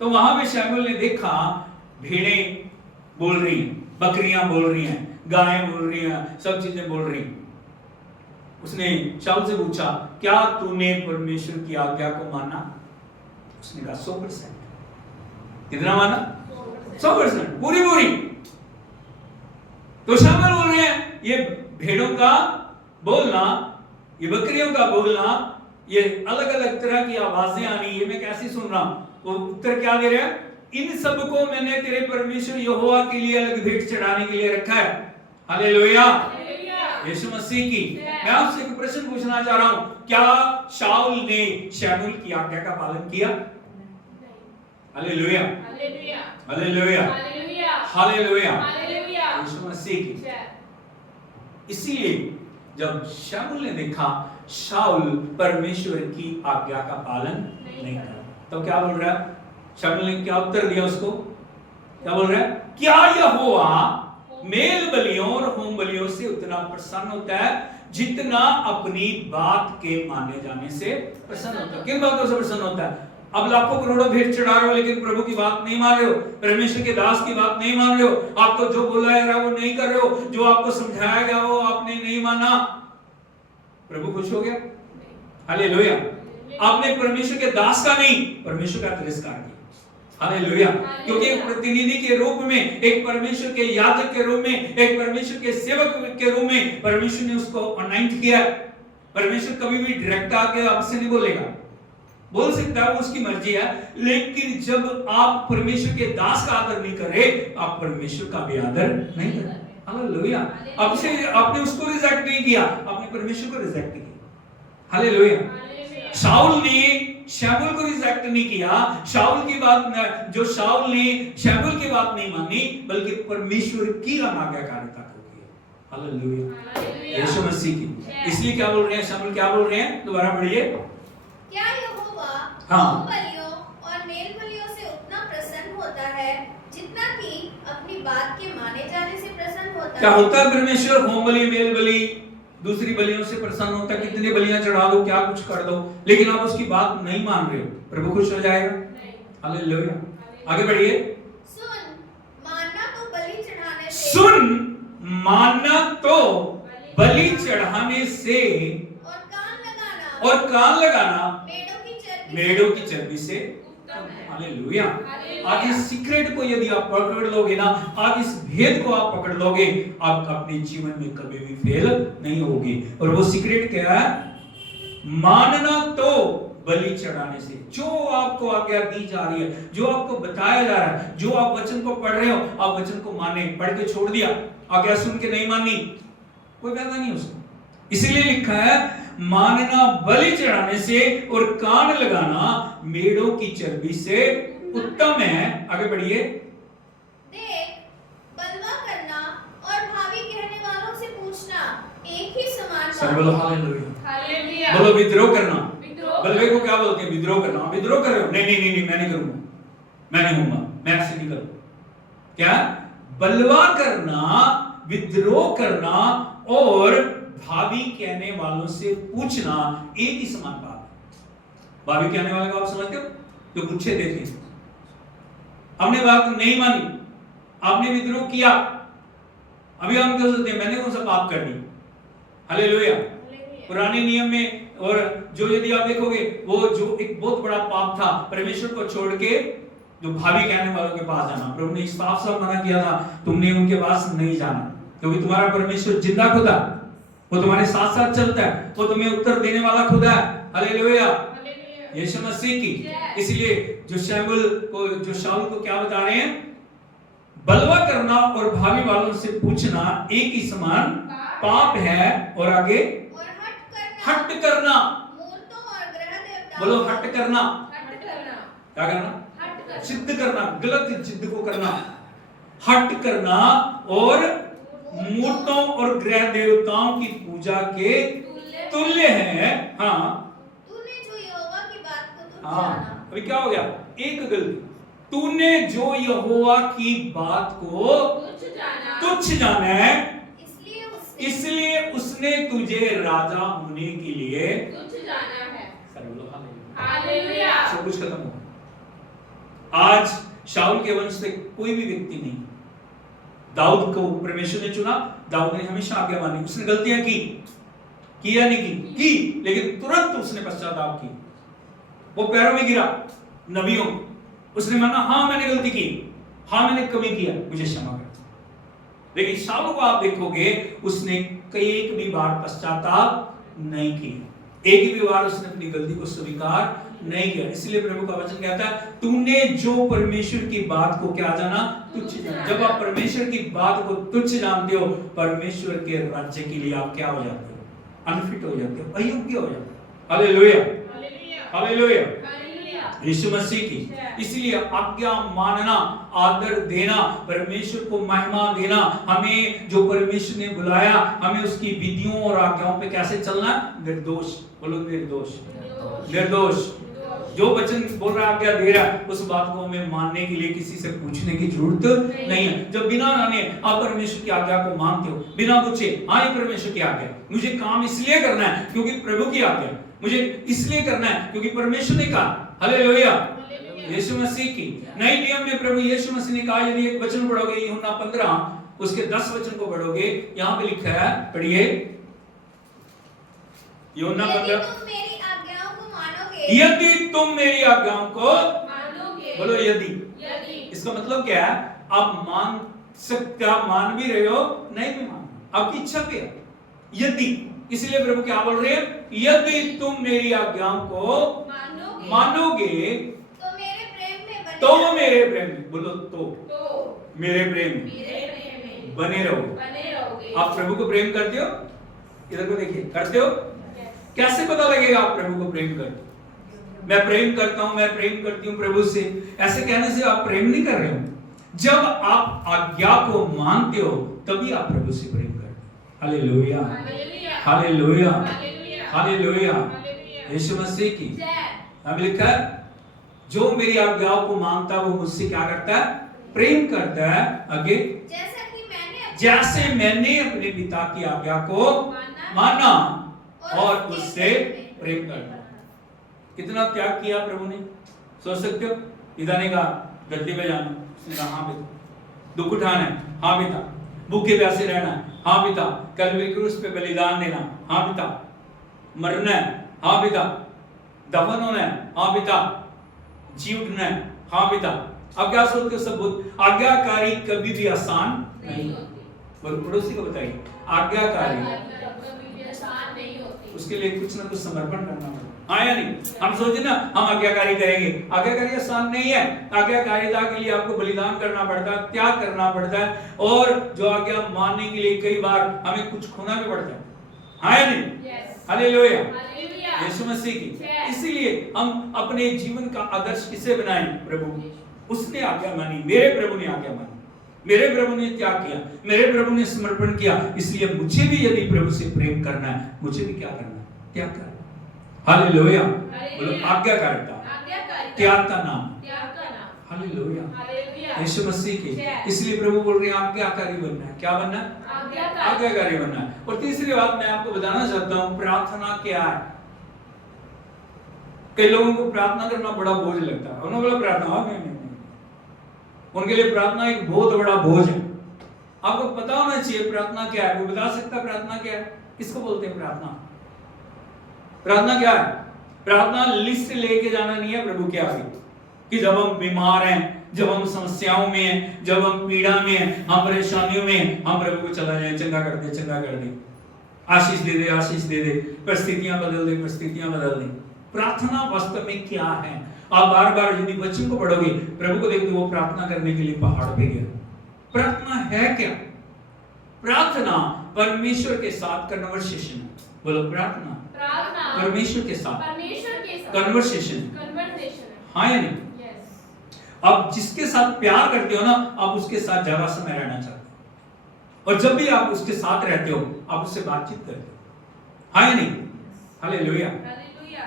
तो वहां पे शमूएल ने देखा भेड़ें बोल रही हैं, बकरियां बोल रही हैं, गायें बोल रही हैं, सब चीजें बोल रही हैं। उसने शाऊल से पूछा, क्या तूने परमेश्वर की आज्ञा को माना? उसने कहा 100%। कितना माना? 100%, पूरी। तो शमूएल बोल रहे हैं ये भेड़ों का बोलना, ये बकरियों का बोलना, ये अलग तरह की आवाजें आनी, ये मैं कैसे सुन रहा हूं? वो उत्तर क्या दे रहे हैं, इन सब को मैंने तेरे परमेश्वर यहोवा के लिए अलग भेंट चढ़ाने के लिए रखा है। हालेलुया, यीशु मसीह की। मैं आपसे एक प्रश्न पूछना चाह रहा हूं, क्या शाऊल ने शमूएल की आज्ञा का पालन किया? हालेलुया, हालेलुया, हालेलुया, यीशु मसीह की। इसीलिए जब शमूएल ने देखा शाऊल परमेश्वर की आज्ञा का पालन नहीं कर रहा, तो क्या बोल रहा है? शमूएल ने क्या उत्तर दिया उसको? क्या बोल रहा है? क्या यहोवा मेल बलियों और होम बलियों से उतना प्रसन्न होता है जितना अपनी बात के माने जाने से प्रसन्न होता है? किन बातों से प्रसन्न होता है? अब लाखों करोड़ों भेंट चढ़ा रहे हो, लेकिन प्रभु की बात नहीं मान रहे हो, परमेश्वर के दास की बात नहीं मान रहे हो, आपको जो बुलाया गया वो नहीं कर रहे हो, जो आपको समझाया गया वो आपने नहीं माना, प्रभु खुश हो गया? हालेलुया। आपने परमेश्वर के दास का नहीं, परमेश्वर का तिरस्कार किया। हालेलुया। क्योंकि एक प्रतिनिधि के रूप में, एक परमेश्वर के याजक के रूप में, एक परमेश्वर के सेवक के रूप में परमेश्वर ने उसको अनाइंट किया। परमेश्वर कभी भी डायरेक्ट आके आपसे नहीं बोलेगा, बोल सकता है, वो उसकी मर्जी है, लेकिन जब आप परमेश्वर के दास का आदर नहीं कर रहे, आप परमेश्वर का भी आदर नहीं कर रहे। हालेलुया। आपने उसको रिजेक्ट नहीं किया, आपने परमेश्वर को रिजेक्ट किया। हालेलुया। शाऊल ने शमूएल को रिजेक्ट नहीं किया, शाऊल की बात जो शाऊल ने शमूएल की बात नहीं मानी, बल्कि परमेश्वर की आज्ञाकारिता को किया। हालेलुया, यीशु मसीह की। इसलिए क्या बोल रहे हैं शमूएल, क्या बोल रहे हैं, दोबारा पढ़िए। क्या यहोवा हाँ। होम बलियों और मेल बलियों से उतना प्रसन्न होता है जितना कि अपनी बात के माने जाने से प्रसन्न होता क्या है? होता है परमेश्वर होम बलि, मेल बलि, दूसरी बलियों से प्रसन्न होता है? कितनी बलियां चढ़ा दो, क्या कुछ कर दो, लेकिन आप उसकी बात नहीं मान रहे हो, प्रभु खुश हो जाएगा? हालेलुया, आगे बढ़िए। सुन, मानना तो बलि चढ़ाने से सुन, मानना तो बलि चढ़ाने से और कान लगाना मेढ़ों की चर्बी से हालेलुया। आज इस सीक्रेट को यदि आप पकड़ लोगे ना, आज इस भेद को आप पकड़ लोगे, आप अपने जीवन में कभी भी फेल नहीं होगी। और वो सीक्रेट क्या है? मानना तो बलि चढ़ाने से। जो आपको आज्ञा दी जा रही है, जो आपको बताया जा रहा है, जो आप वचन को पढ़ रहे हो, आप वचन को माने। पढ़ के छोड़ दिया, आज्ञा सुन के नहीं मानी, कोई फायदा नहीं उसका। इसीलिए लिखा है मानना बलि चढ़ाने से और कान लगाना मेढ़ों की चर्बी से उत्तम है। आगे बढ़िए। देख, बलवा करना और भावी कहने वालों से पूछना एक ही समान सब बोलो हालेलुया। हालेलुया। बोलो विद्रोह करना। विद्रोह। बलवे को क्या बोलते हैं? विद्रोह करना। विद्रोह कर रहे हो? नहीं नहीं नहीं, मैं नहीं करूंगा, मैं नहीं होऊंगा, मैं ऐसे नहीं करूंगा। क्या? बलवा करना, विद्रोह करना और भावी कहने वालों से पूछना एक ही समान बात है। भावी कहने वाले को आप समझते हो? जो पूछे देखे, हमने बात नहीं मानी, आपने विद्रोह किया, अभी हम क्या सोचते हैं? मैंने कौन सा पाप कर दी? हालेलुया। पुराने नियम में और जो यदि आप देखोगे, वो जो एक बहुत बड़ा पाप था, परमेश्वर को छोड़ के जो भावी कहने वालों के पास जाना। प्रभु ने साफ साफ मना किया था, तुमने उनके पास नहीं जाना, क्योंकि तुम्हारा परमेश्वर जिंदा खुदा, वो तुम्हारे साथ साथ चलता है, वो तुम्हें उत्तर देने वाला खुदा है। हालेलुया, यीशु मसीह की। इसलिए जो शाऊल को क्या बता रहे हैं? बलवा करना और भावी वालों से पूछना एक ही समान पाप है। और आगे हट करना। मूर्तों और ग्रह देवताओं बोलो हट करना। हट करना। क्या करना? हट करना। जिद्द करना, गलत जिद्द को करना। हट करना और मूर्तों और ग्रह देवताओं की पूजा के तुल्य है। हाँ, तूने जो यहोवा की बात को तुच्छ हाँ, जाना। अभी क्या हो गया? एक गलती, तूने जो यहोवा की बात को तुच्छ जाना है, इसलिए उसने तुझे राजा होने के लिए तुच्छ जाना है। हालेलुया। सब कुछ खत्म हो। आज शाऊल के वंश से कोई भी व्यक्ति नहीं। दाऊद को परमेश्वर ने चुना, दाऊद ने हमेशा आज्ञा मानी। उसने गलतियां की या नहीं की, लेकिन तुरंत उसने पश्चाताप की। वो पैरों में गिरा नबियों, उसने माना हाँ मैंने गलती की, हाँ मैंने कमी किया, मुझे क्षमा कर। लेकिन शाऊल को आप देखोगे, उसने एक भी बार पश्चाताप नहीं किया, एक भी बार उसने अपनी गलती को स्वीकार नहीं किया। इसलिए प्रभु का वचन कहता है, तूने जो परमेश्वर की बात को क्या जाना? तुच्छ जाना। जब आप परमेश्वर की बात को तुच्छ जानते हो, परमेश्वर के राज्य के लिए आप क्या हो जाते हो? अनफिट हो जाते हो, अयोग्य हो जाते हो। हालेलुया, हालेलुया, यीशु मसीह की। इसलिए आज्ञा मानना, आदर देना, परमेश्वर को महिमा देना, हमें जो परमेश्वर ने बुलाया, हमें उसकी विधियों और आज्ञाओं पे कैसे चलना? निर्दोष। बोलो निर्दोष, निर्दोष। जो वचन बोल रहा है, आज्ञा दे रहा है, उस बात को हमें मानने के लिए किसी से पूछने की जरूरत नहीं है। जब बिना जाने आप परमेश्वर की आज्ञा को मानते हो, बिना पूछे, हाँ ये परमेश्वर की आज्ञा, मुझे काम इसलिए करना है क्योंकि प्रभु की आज्ञा, मुझे इसलिए करना है क्योंकि परमेश्वर ने कहा। हालेलुया, यीशु मसीह की। नए नियम में प्रभु यीशु मसीह ने कहा, यदि एक वचन पढ़ोगे यूहन्ना 15 उसके 10 वचन को पढ़ोगे, यहाँ पे लिखा है, पढ़िए यूहन्ना 15। यदि तुम मेरी आज्ञाओं को मानोगे। बोलो यदि। इसका मतलब क्या है? आप मान सकते, आप मान भी रहे हो, नहीं भी मान, आपकी इच्छा पे है। यदि, इसलिए प्रभु क्या बोल रहे हैं? यदि तुम मेरी आज्ञाओं को मानोगे तो मेरे प्रेम में, बोलो तो मेरे प्रेम में बने रहोगे। आप प्रभु को प्रेम करते हो? इधर को देखिए, करते हो? कैसे पता लगेगा आप प्रभु को प्रेम करते हो? मैं प्रेम करता हूं, मैं प्रेम करती हूं प्रभु से, ऐसे कहने से आप प्रेम नहीं कर रहे हो। जब आप आज्ञा को मानते हो तभी आप प्रभु से प्रेम करते हो। हालेलुया, हालेलुया, हालेलुया, यीशु मसीह की। अब लिखा है जो मेरी आज्ञाओं को मानता है वो मुझसे क्या करता है? प्रेम करता है। आगे, जैसे मैंने अपने पिता की आज्ञा को माना और उससे प्रेम करता। कितना त्याग किया प्रभु ने, सोच सकते हो? पिता ने कहा गद्दी पे जाना, उसने कहा हाँ पिता। दुख उठाना है, हाँ पिता। भूखे प्यासे रहना है, हाँ पिता। कल्वरी क्रूस पे बलिदान देना, हाँ पिता। मरना है, हाँ पिता। दफन होना है, हाँ पिता। जी उठना है, हाँ पिता। अब क्या सोचते हो? सब आज्ञाकारी कभी भी आसान नहीं होती। पड़ोसी को बताइए, आज्ञाकारी उसके लिए कुछ ना कुछ समर्पण करना पड़ता। हाँ या नहीं? हम सोचे ना हम आज्ञाकारी करेंगे, आज्ञाकारी आसान नहीं है। आज्ञाकारिता के लिए आपको बलिदान करना पड़ता है, त्याग करना पड़ता है, और जो आज्ञा मानने के लिए कई बार हमें कुछ खोना भी पड़ता है। हाँ या नहीं? हालेलुया, यीशु मसीह की। इसीलिए हम अपने जीवन का आदर्श किसे बनाएं? प्रभु। उसने आज्ञा मानी, मेरे प्रभु ने आज्ञा मानी, मेरे प्रभु ने त्याग किया, मेरे प्रभु ने समर्पण किया। इसलिए मुझे भी यदि प्रभु से प्रेम करना है, मुझे भी क्या करना है? त्याग करना। हालेलुया, बोलो आज्ञाकारिता, त्याग का नाम। हालेलुया, यीशु मसीह की। इसलिए प्रभु बोल रहे हैं आज्ञाकारी बनना है। क्या बनना है? आज्ञाकारी बनना है। और तीसरी बात मैं आपको बताना चाहता हूं, प्रार्थना क्या है। कई लोगों को प्रार्थना करना बड़ा बोझ लगता है। उन्होंने बोला प्रार्थना, नहीं, उनके लिए प्रार्थना एक बहुत बड़ा बोझ है। आपको पता होना चाहिए प्रार्थना क्या है। वो बता सकता है प्रार्थना क्या है? किसको बोलते हैं प्रार्थना? प्रार्थना क्या है? प्रार्थना लिस्ट लेके जाना नहीं है प्रभु के आगे कि जब हम बीमार हैं, जब हम समस्याओं में हैं, जब हम पीड़ा में हैं, हम परेशानियों में हैं, हम प्रभु को चला जाए, चंगा कर दे, चंगा कर दे, आशीष दे दे, आशीष दे दे, परिस्थितियां बदल दे, परिस्थितियां बदल दे। प्रार्थना वास्तव में क्या है? आप बार बार यदि बच्चों को पढ़ोगे, प्रभु को देखोगे वो प्रार्थना करने के लिए पहाड़ पे गया। प्रार्थना है क्या? प्रार्थना परमेश्वर के साथ कन्वर्सेशन है। बोलो प्रार्थना परमेश्वर के साथ कन्वर्सेशन। हाँ या नहीं? आप जिसके साथ प्यार करते हो ना, आप उसके साथ ज्यादा समय रहना चाहते हो, और जब भी आप उसके साथ रहते हो आप उससे बातचीत करते हो। हाँ या नहीं? हालेलुया,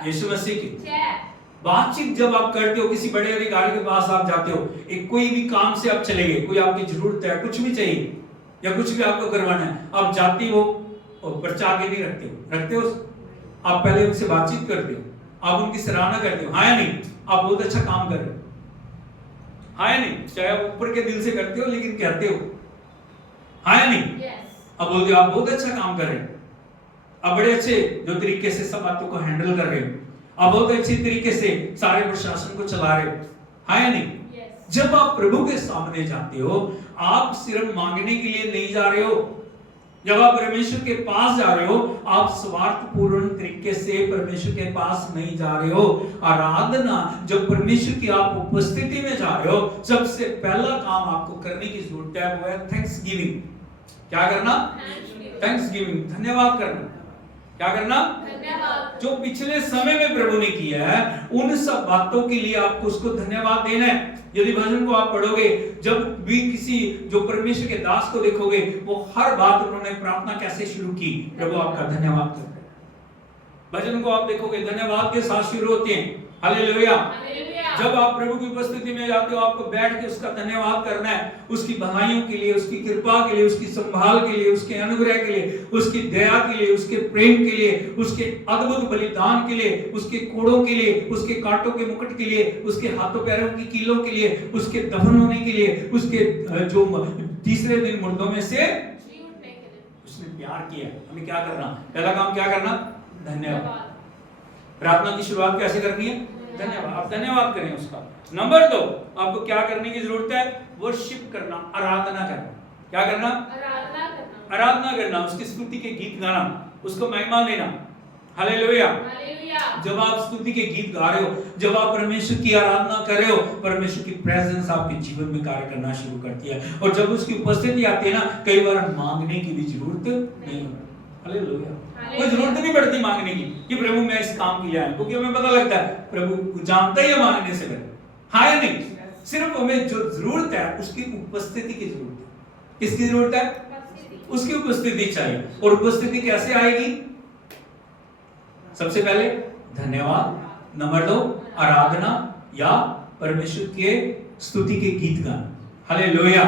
यीशु मसीह की। बातचीत जब आप करते हो, किसी बड़े अधिकारी के पास आप जाते हो, एक कोई भी काम से आप चले गए, कोई आपकी जरूरत है, कुछ भी चाहिए या कुछ भी आपको करवाना है, आप जाते हो और पर्चा आगे नहीं रखते हो, रखते हो? आप पहले उनसे बातचीत करते हो, आप उनकी सराहना करते हो। हाँ या नहीं? आप बहुत अच्छा काम कर रहे हो। हाँ या नहीं? चाहे आप ऊपर के दिल से करते हो लेकिन कहते हो। हाँ या नहीं? आप बोलते हो आप बहुत अच्छा काम कर रहे हो, आप बड़े अच्छे जो तरीके से सब बातों को हैंडल कर रहे हो, आप बहुत अच्छी तरीके से सारे प्रशासन को चला रहे हो। हाँ या नहीं? जब आप प्रभु के सामने जाते हो, आप सिर्फ मांगने के लिए नहीं जा रहे हो। जब आप परमेश्वर के पास जा रहे हो, आप स्वार्थपूर्ण तरीके से परमेश्वर के पास नहीं जा रहे हो। आराधना जब परमेश्वर की आप उपस्थिति में जा रहे हो, सबसे पहला काम आपको करने की जरूरत है वो है थैंक्स गिविंग। क्या करना? थैंक्स गिविंग, धन्यवाद करना। क्या करना? धन्यवाद। जो पिछले समय में प्रभु ने किया है, उन सब बातों के लिए आपको उसको धन्यवाद देना है। यदि भजन को आप पढ़ोगे, जब भी किसी जो परमेश्वर के दास को देखोगे, वो हर बात उन्होंने प्रार्थना कैसे शुरू की? प्रभु आपका धन्यवाद करते हैं। भजन को आप देखोगे धन्यवाद के साथ शुरू होते हैं। हालेलुया। जब आप प्रभु की उपस्थिति में जाते हो, आपको बैठ के उसका धन्यवाद करना है, उसकी भलाइयों के लिए, उसकी कृपा के लिए, उसकी संभाल के लिए, उसके अनुग्रह के लिए, उसकी दया के लिए, उसके प्रेम के लिए, उसके अद्भुत बलिदान के लिए, उसके कोड़ों के लिए, उसके कांटों के मुकुट के लिए, उसके हाथों पैरों की कीलों के लिए, उसके दफन होने के लिए, उसके जो तीसरे दिन मुर्दों में से उसने प्यार किया। हमें क्या करना? पहला काम क्या करना? धन्यवाद। प्रार्थना की शुरुआत कैसे करनी है? धन्यवाद। आप धन्यवाद करें उसका। नंबर 2, आपको क्या करने की जरूरत है? वर्शिप करना, आराधना करना। क्या करना? आराधना करना, उसकी स्तुति के गीत गाना, उसको महिमा देना। हालेलुया। जब आप स्तुति के गीत गा रहे हो, जब आप परमेश्वर की आराधना कर रहे हो, परमेश्वर की प्रेजेंस आपके जीवन में कार्य करना शुरू करती है। और जब उसकी उपस्थिति आती है ना, कई बार मांगने की भी जरूरत नहीं होती। हालेलुया। कोई जरूरत नहीं पड़ती मांगने की कि प्रभु मैं इस काम के लिए आया, क्योंकि हमें पता लगता है प्रभु जानता ही है मांगने से पहले, हाँ या नहीं। सिर्फ हमें जो जरूरत है उसकी उपस्थिति की जरूरत है। किसकी जरूरत है? उसकी उपस्थिति चाहिए। और उपस्थिति कैसे आएगी? सबसे पहले धन्यवाद, नंबर 2 आराधना या परमेश्वर के स्तुति के गीत गाना। हालेलुया,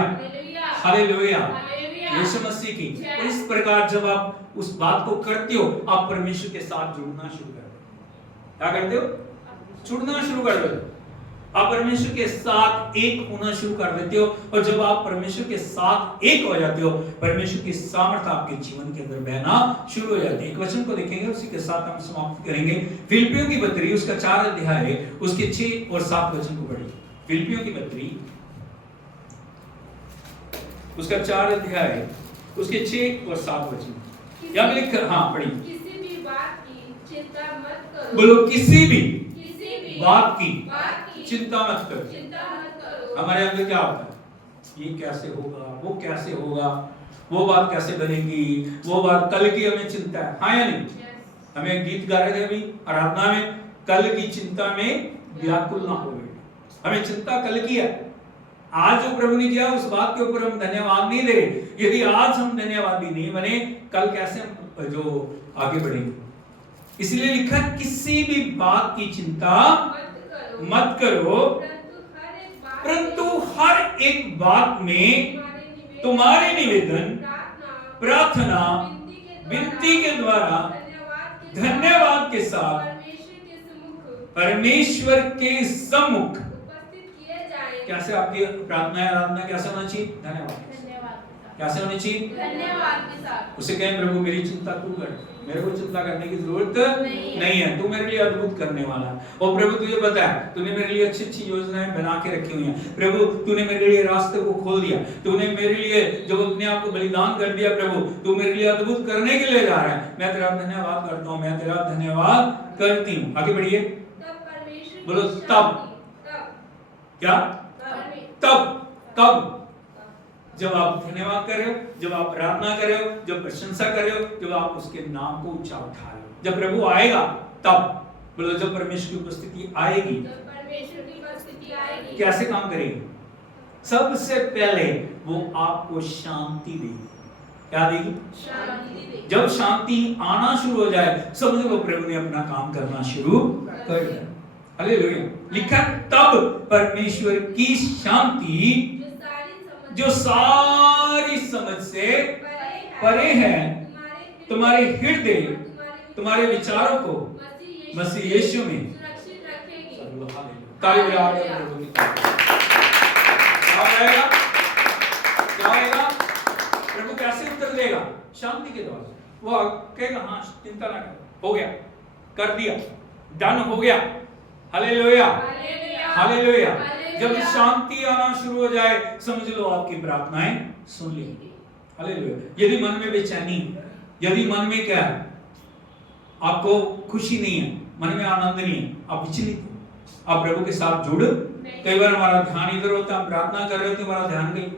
हालेलुया, यीशु मसीह की। और इस प्रकार जब आप उस बात को करते हो, आप परमेश्वर के साथ जुड़ना शुरू कर दो। क्या करते हो? जुड़ना शुरू कर दो। आप परमेश्वर के साथ एक होना शुरू कर देते हो। और जब आप परमेश्वर के साथ एक हो जाते हो, परमेश्वर की सामर्थ आपके जीवन के अंदर बहना शुरू हो जाती है। एक वचन को देखेंगे, उसी के साथ हम समाप्त करेंगे। फिलिप्पियों की पत्री उसका 4 अध्याय है, उसके 6 और 7 वचन को पढ़िए। फिलिप्पियों की पत्री उसका 4 अध्याय उसके 6 और 7 वचन या लिख कर, हाँ पढ़िए। किसी भी बात की चिंता मत करो। बोलो, किसी भी बात की चिंता मत करो। हमारे अंदर क्या होता है? ये कैसे होगा, वो कैसे होगा, वो बात कैसे बनेगी, वो बात कल की हमें चिंता है, हाँ या नहीं? हमें गीत गा रहे थे अभी आराधना में, कल की चिंता में व्याकुल ना हो। हमें चिंता कल की है। आज जो प्रभु ने किया उस बात के ऊपर हम धन्यवाद नहीं दे रहे। यदि आज हम धन्यवादी नहीं बने, कल कैसे हम जो आगे बढ़ेंगे? इसलिए लिखा, किसी भी बात की चिंता मत करो, परंतु हर एक बात में तुम्हारे निवेदन, प्रार्थना, विनती के द्वारा धन्यवाद के साथ परमेश्वर के सम्मुख कैसे आपकी प्रार्थना आराधना कैसे होना चाहिए? धन्यवाद कैसे होनी चाहिए? धन्यवाद के साथ। उसे कहें, प्रभु मेरी चिंता तू कर, मेरे को चिंता करने की जरूरत नहीं है, तू मेरे लिए अद्भुत करने वाला है। और प्रभु तुझे पता है, तूने मेरे लिए अच्छी अच्छी योजनाएं बना के रखी हुई हैं। प्रभु तूने मेरे लिए रास्ते को खोल दिया, तूने मेरे लिए जब अपने आप को बलिदान कर दिया, प्रभु तू मेरे लिए अद्भुत करने के लिए जा रहा है। मैं तेरा धन्यवाद करता हूँ, मैं तेरा धन्यवाद करती हूँ। आगे बढ़िए, बोलो तब क्या? तब जब आप धन्यवाद कर रहे हो, जब आप प्रार्थना कर रहे हो, जब प्रशंसा कर रहे हो, जब आप उसके नाम को ऊंचा उठा रहे हो, जब प्रभु आएगा तब। बोलो, जब परमेश्वर की उपस्थिति आएगी, कैसे काम करेगी? सबसे पहले वो आपको शांति देगी। क्या देगी? शांति देगी। जब शांति आना शुरू हो जाए, समझ लो प्रभु ने अपना काम करना शुरू कर दिया। हालेलुया। लिखा, तब परमेश्वर की शांति जो सारी समझ से परे है, तुम्हारे हृदय, तुम्हारे विचारों को मसीह यीशु में ताली बजा के प्रभु की क्या होएगा? क्या होएगा? प्रभु कैसे उत्तर देगा? शांति के द्वारा। वो कहेगा, हाँ चिंता ना कर, हो गया, कर दिया, डन हो गया। Hallelujah, hallelujah. जब शांति आना शुरू हो जाए, समझ लो आपकी प्रार्थनाएं सुन ली। हालेलुया। यदि मन में बेचैनी, यदि मन में क्या है, आपको खुशी नहीं है, मन में आनंद नहीं है, आप विचलित हो, आप प्रभु के साथ जुड़। कई बार हमारा ध्यान इधर होता है, हम प्रार्थना कर रहे होते, हमारा ध्यान कहीं,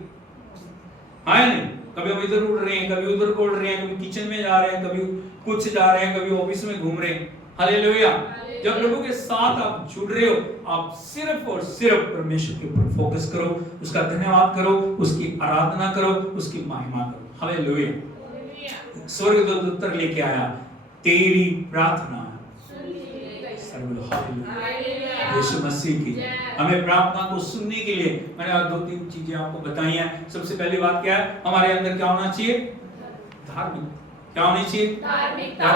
हाँ नहीं, कभी हम इधर उड़ रहे हैं, कभी उधर उड़ रहे हैं, कभी किचन में जा रहे हैं, कभी कुछ जा रहे हैं, कभी ऑफिस में घूम रहे हैं। हालेलुया। जब प्रभु के साथ आप जुड़ रहे हो, आप सिर्फ और सिर्फ परमेश्वर के ऊपर फोकस करो, उसका धन्यवाद करो, उसकी आराधना करो, उसकी महिमा करो। हालेलुया। स्वर्गदूत उत्तर लेके आया, तेरी प्रार्थना यीशु मसीह की। हमें प्रार्थना को सुनने के लिए मैंने आज 2-3 चीजें आपको बताई हैं। सबसे पहली बात क्या है? हमारे अंदर क्या होना चाहिए? धार्मिक। क्या होनी चाहिए? धार्मिकता।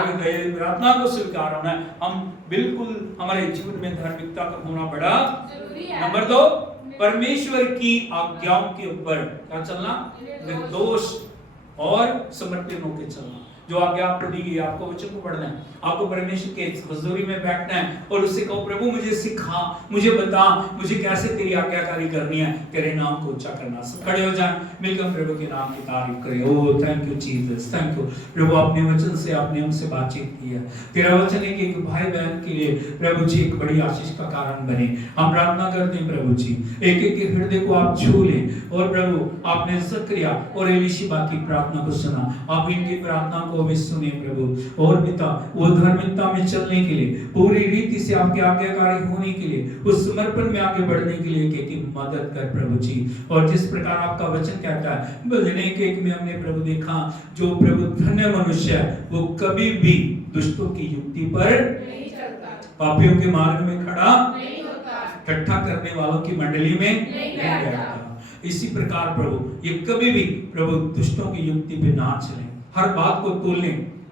प्रार्थना को स्वीकार होना है। हम बिल्कुल, हमारे जीवन में धार्मिकता का होना बड़ा जरूरी है। नंबर 2, परमेश्वर की आज्ञाओं के ऊपर क्या चलना? निर्दोष और समर्पित होकर चलना। जो आज्ञा आपको दी गई, आपको वचन को पढ़ना है, आपको परमेश्वर के हुजूरी में बैठना है और उससे कहो, प्रभु मुझे सिखा, मुझे बता, मुझे कैसे तेरी आज्ञाकारी करनी है, तेरे नाम को ऊंचा करना। सब खड़े हो जाएं, मिलकर प्रभु के नाम की तारीफ करें। Oh thank you Jesus, thank you प्रभु, अपने वचन से आपने हमसे बातचीत की है। तेरा वचन है कि एक भाई बहन के लिए प्रभु जी एक बड़ी आशीष का कारण बने। हम प्रार्थना करते हैं प्रभु जी, एक एक के हृदय को आप छू लें। और प्रभु आपने जकरिया और एलीशिबा की प्रार्थना को सुना, आप इनकी प्रार्थना को को भी सुने प्रभु। और पिता वो धार्मिकता में चलने के लिए, पूरी रीति से आपके आज्ञाकारी होने के लिए, उस समर्पण में आगे बढ़ने के लिए एक मदद कर प्रभु जी। और जिस प्रकार आपका वचन कहता है, भजन एक में हमने प्रभु देखा, जो प्रभु धन्य मनुष्य है वो कभी भी दुष्टों की युक्ति पर नहीं चलता, पापियों के मार्ग में खड़ा नहीं होता, ठट्ठा करने वालों की मंडली में नहीं बैठता। इसी प्रकार प्रभु ये कभी भी प्रभु दुष्टों की युक्ति पे ना चले, हर बात को तोलने,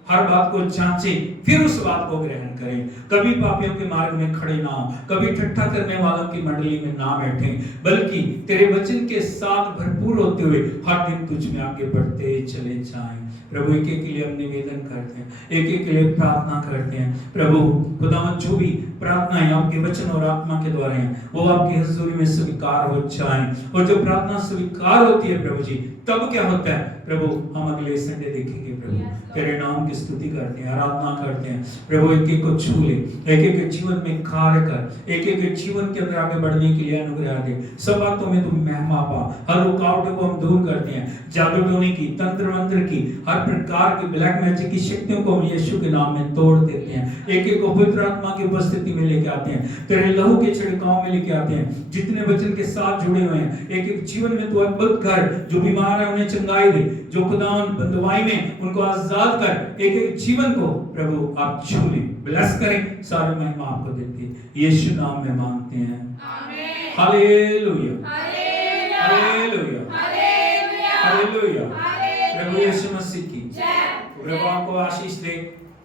हर बात को जांचे, फिर उस बात को ग्रहण करें। कभी पापियों के मार्ग में खड़े ना हो, कभी ठट्ठा करने वालों की मंडली में ना बैठे, बल्कि तेरे वचन के साथ भरपूर होते हुए हर दिन तुझ में आगे बढ़ते चले जाएं। प्रभु एक एक के लिए हम निवेदन करते हैं, एक एक के लिए प्रार्थना करते हैं। प्रभु खुदावंद जो भी प्रार्थनाएं आपके वचन और आत्मा के द्वारा हैं वो आपकी हजूरी में स्वीकार हो जाएं। और जो प्रार्थना स्वीकार होती है प्रभु जी, तब क्या होता है प्रभु, हम अगले संडे देखेंगे प्रभु, तेरे नाम की स्तुति करते हैं, आराधना करते हैं प्रभु। एक एक को छू ले, एक एक के जीवन में कार्य कर, एक एक के जीवन के अंदर आगे बढ़ने के लिए अनुग्रह दे। सब बातों में तुम महिमा पा, हर रुकावटों को हम दूर करते हैं, जादू टोने की, तंत्र मंत्र की, हर प्रकार की ब्लैक मैजिक की शक्तियों को हम यीशु के नाम में तोड़ देते हैं। एक एक को पवित्र आत्मा की उपस्थिति में लेके आते हैं, तेरे लहू के छिड़काव में लेके आते हैं। जितने वचन के साथ जुड़े हुए हैं, एक एक जीवन में तू अद्भुत कर, जो बीमार है उन्हें चंगाई दे, जो खुदावन बंधुआई में उनको आजाद कर। एक एक जीवन को प्रभु आप छू ले, ब्लेस करें, सारी महिमा आपको देते हैं, यीशु नाम में मांगते हैं, आमीन, hallelujah, hallelujah, hallelujah, hallelujah, hallelujah. Hallelujah. प्रभु यीशु मसीह की जय। प्रभु आपको आशीष दे,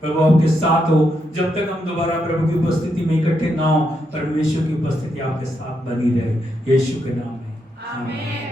प्रभु आपके साथ हो। जब तक हम दोबारा प्रभु की उपस्थिति में इकट्ठे ना हो, परमेश्वर की उपस्थिति आपके साथ बनी रहे, यीशु के नाम में, आमीन।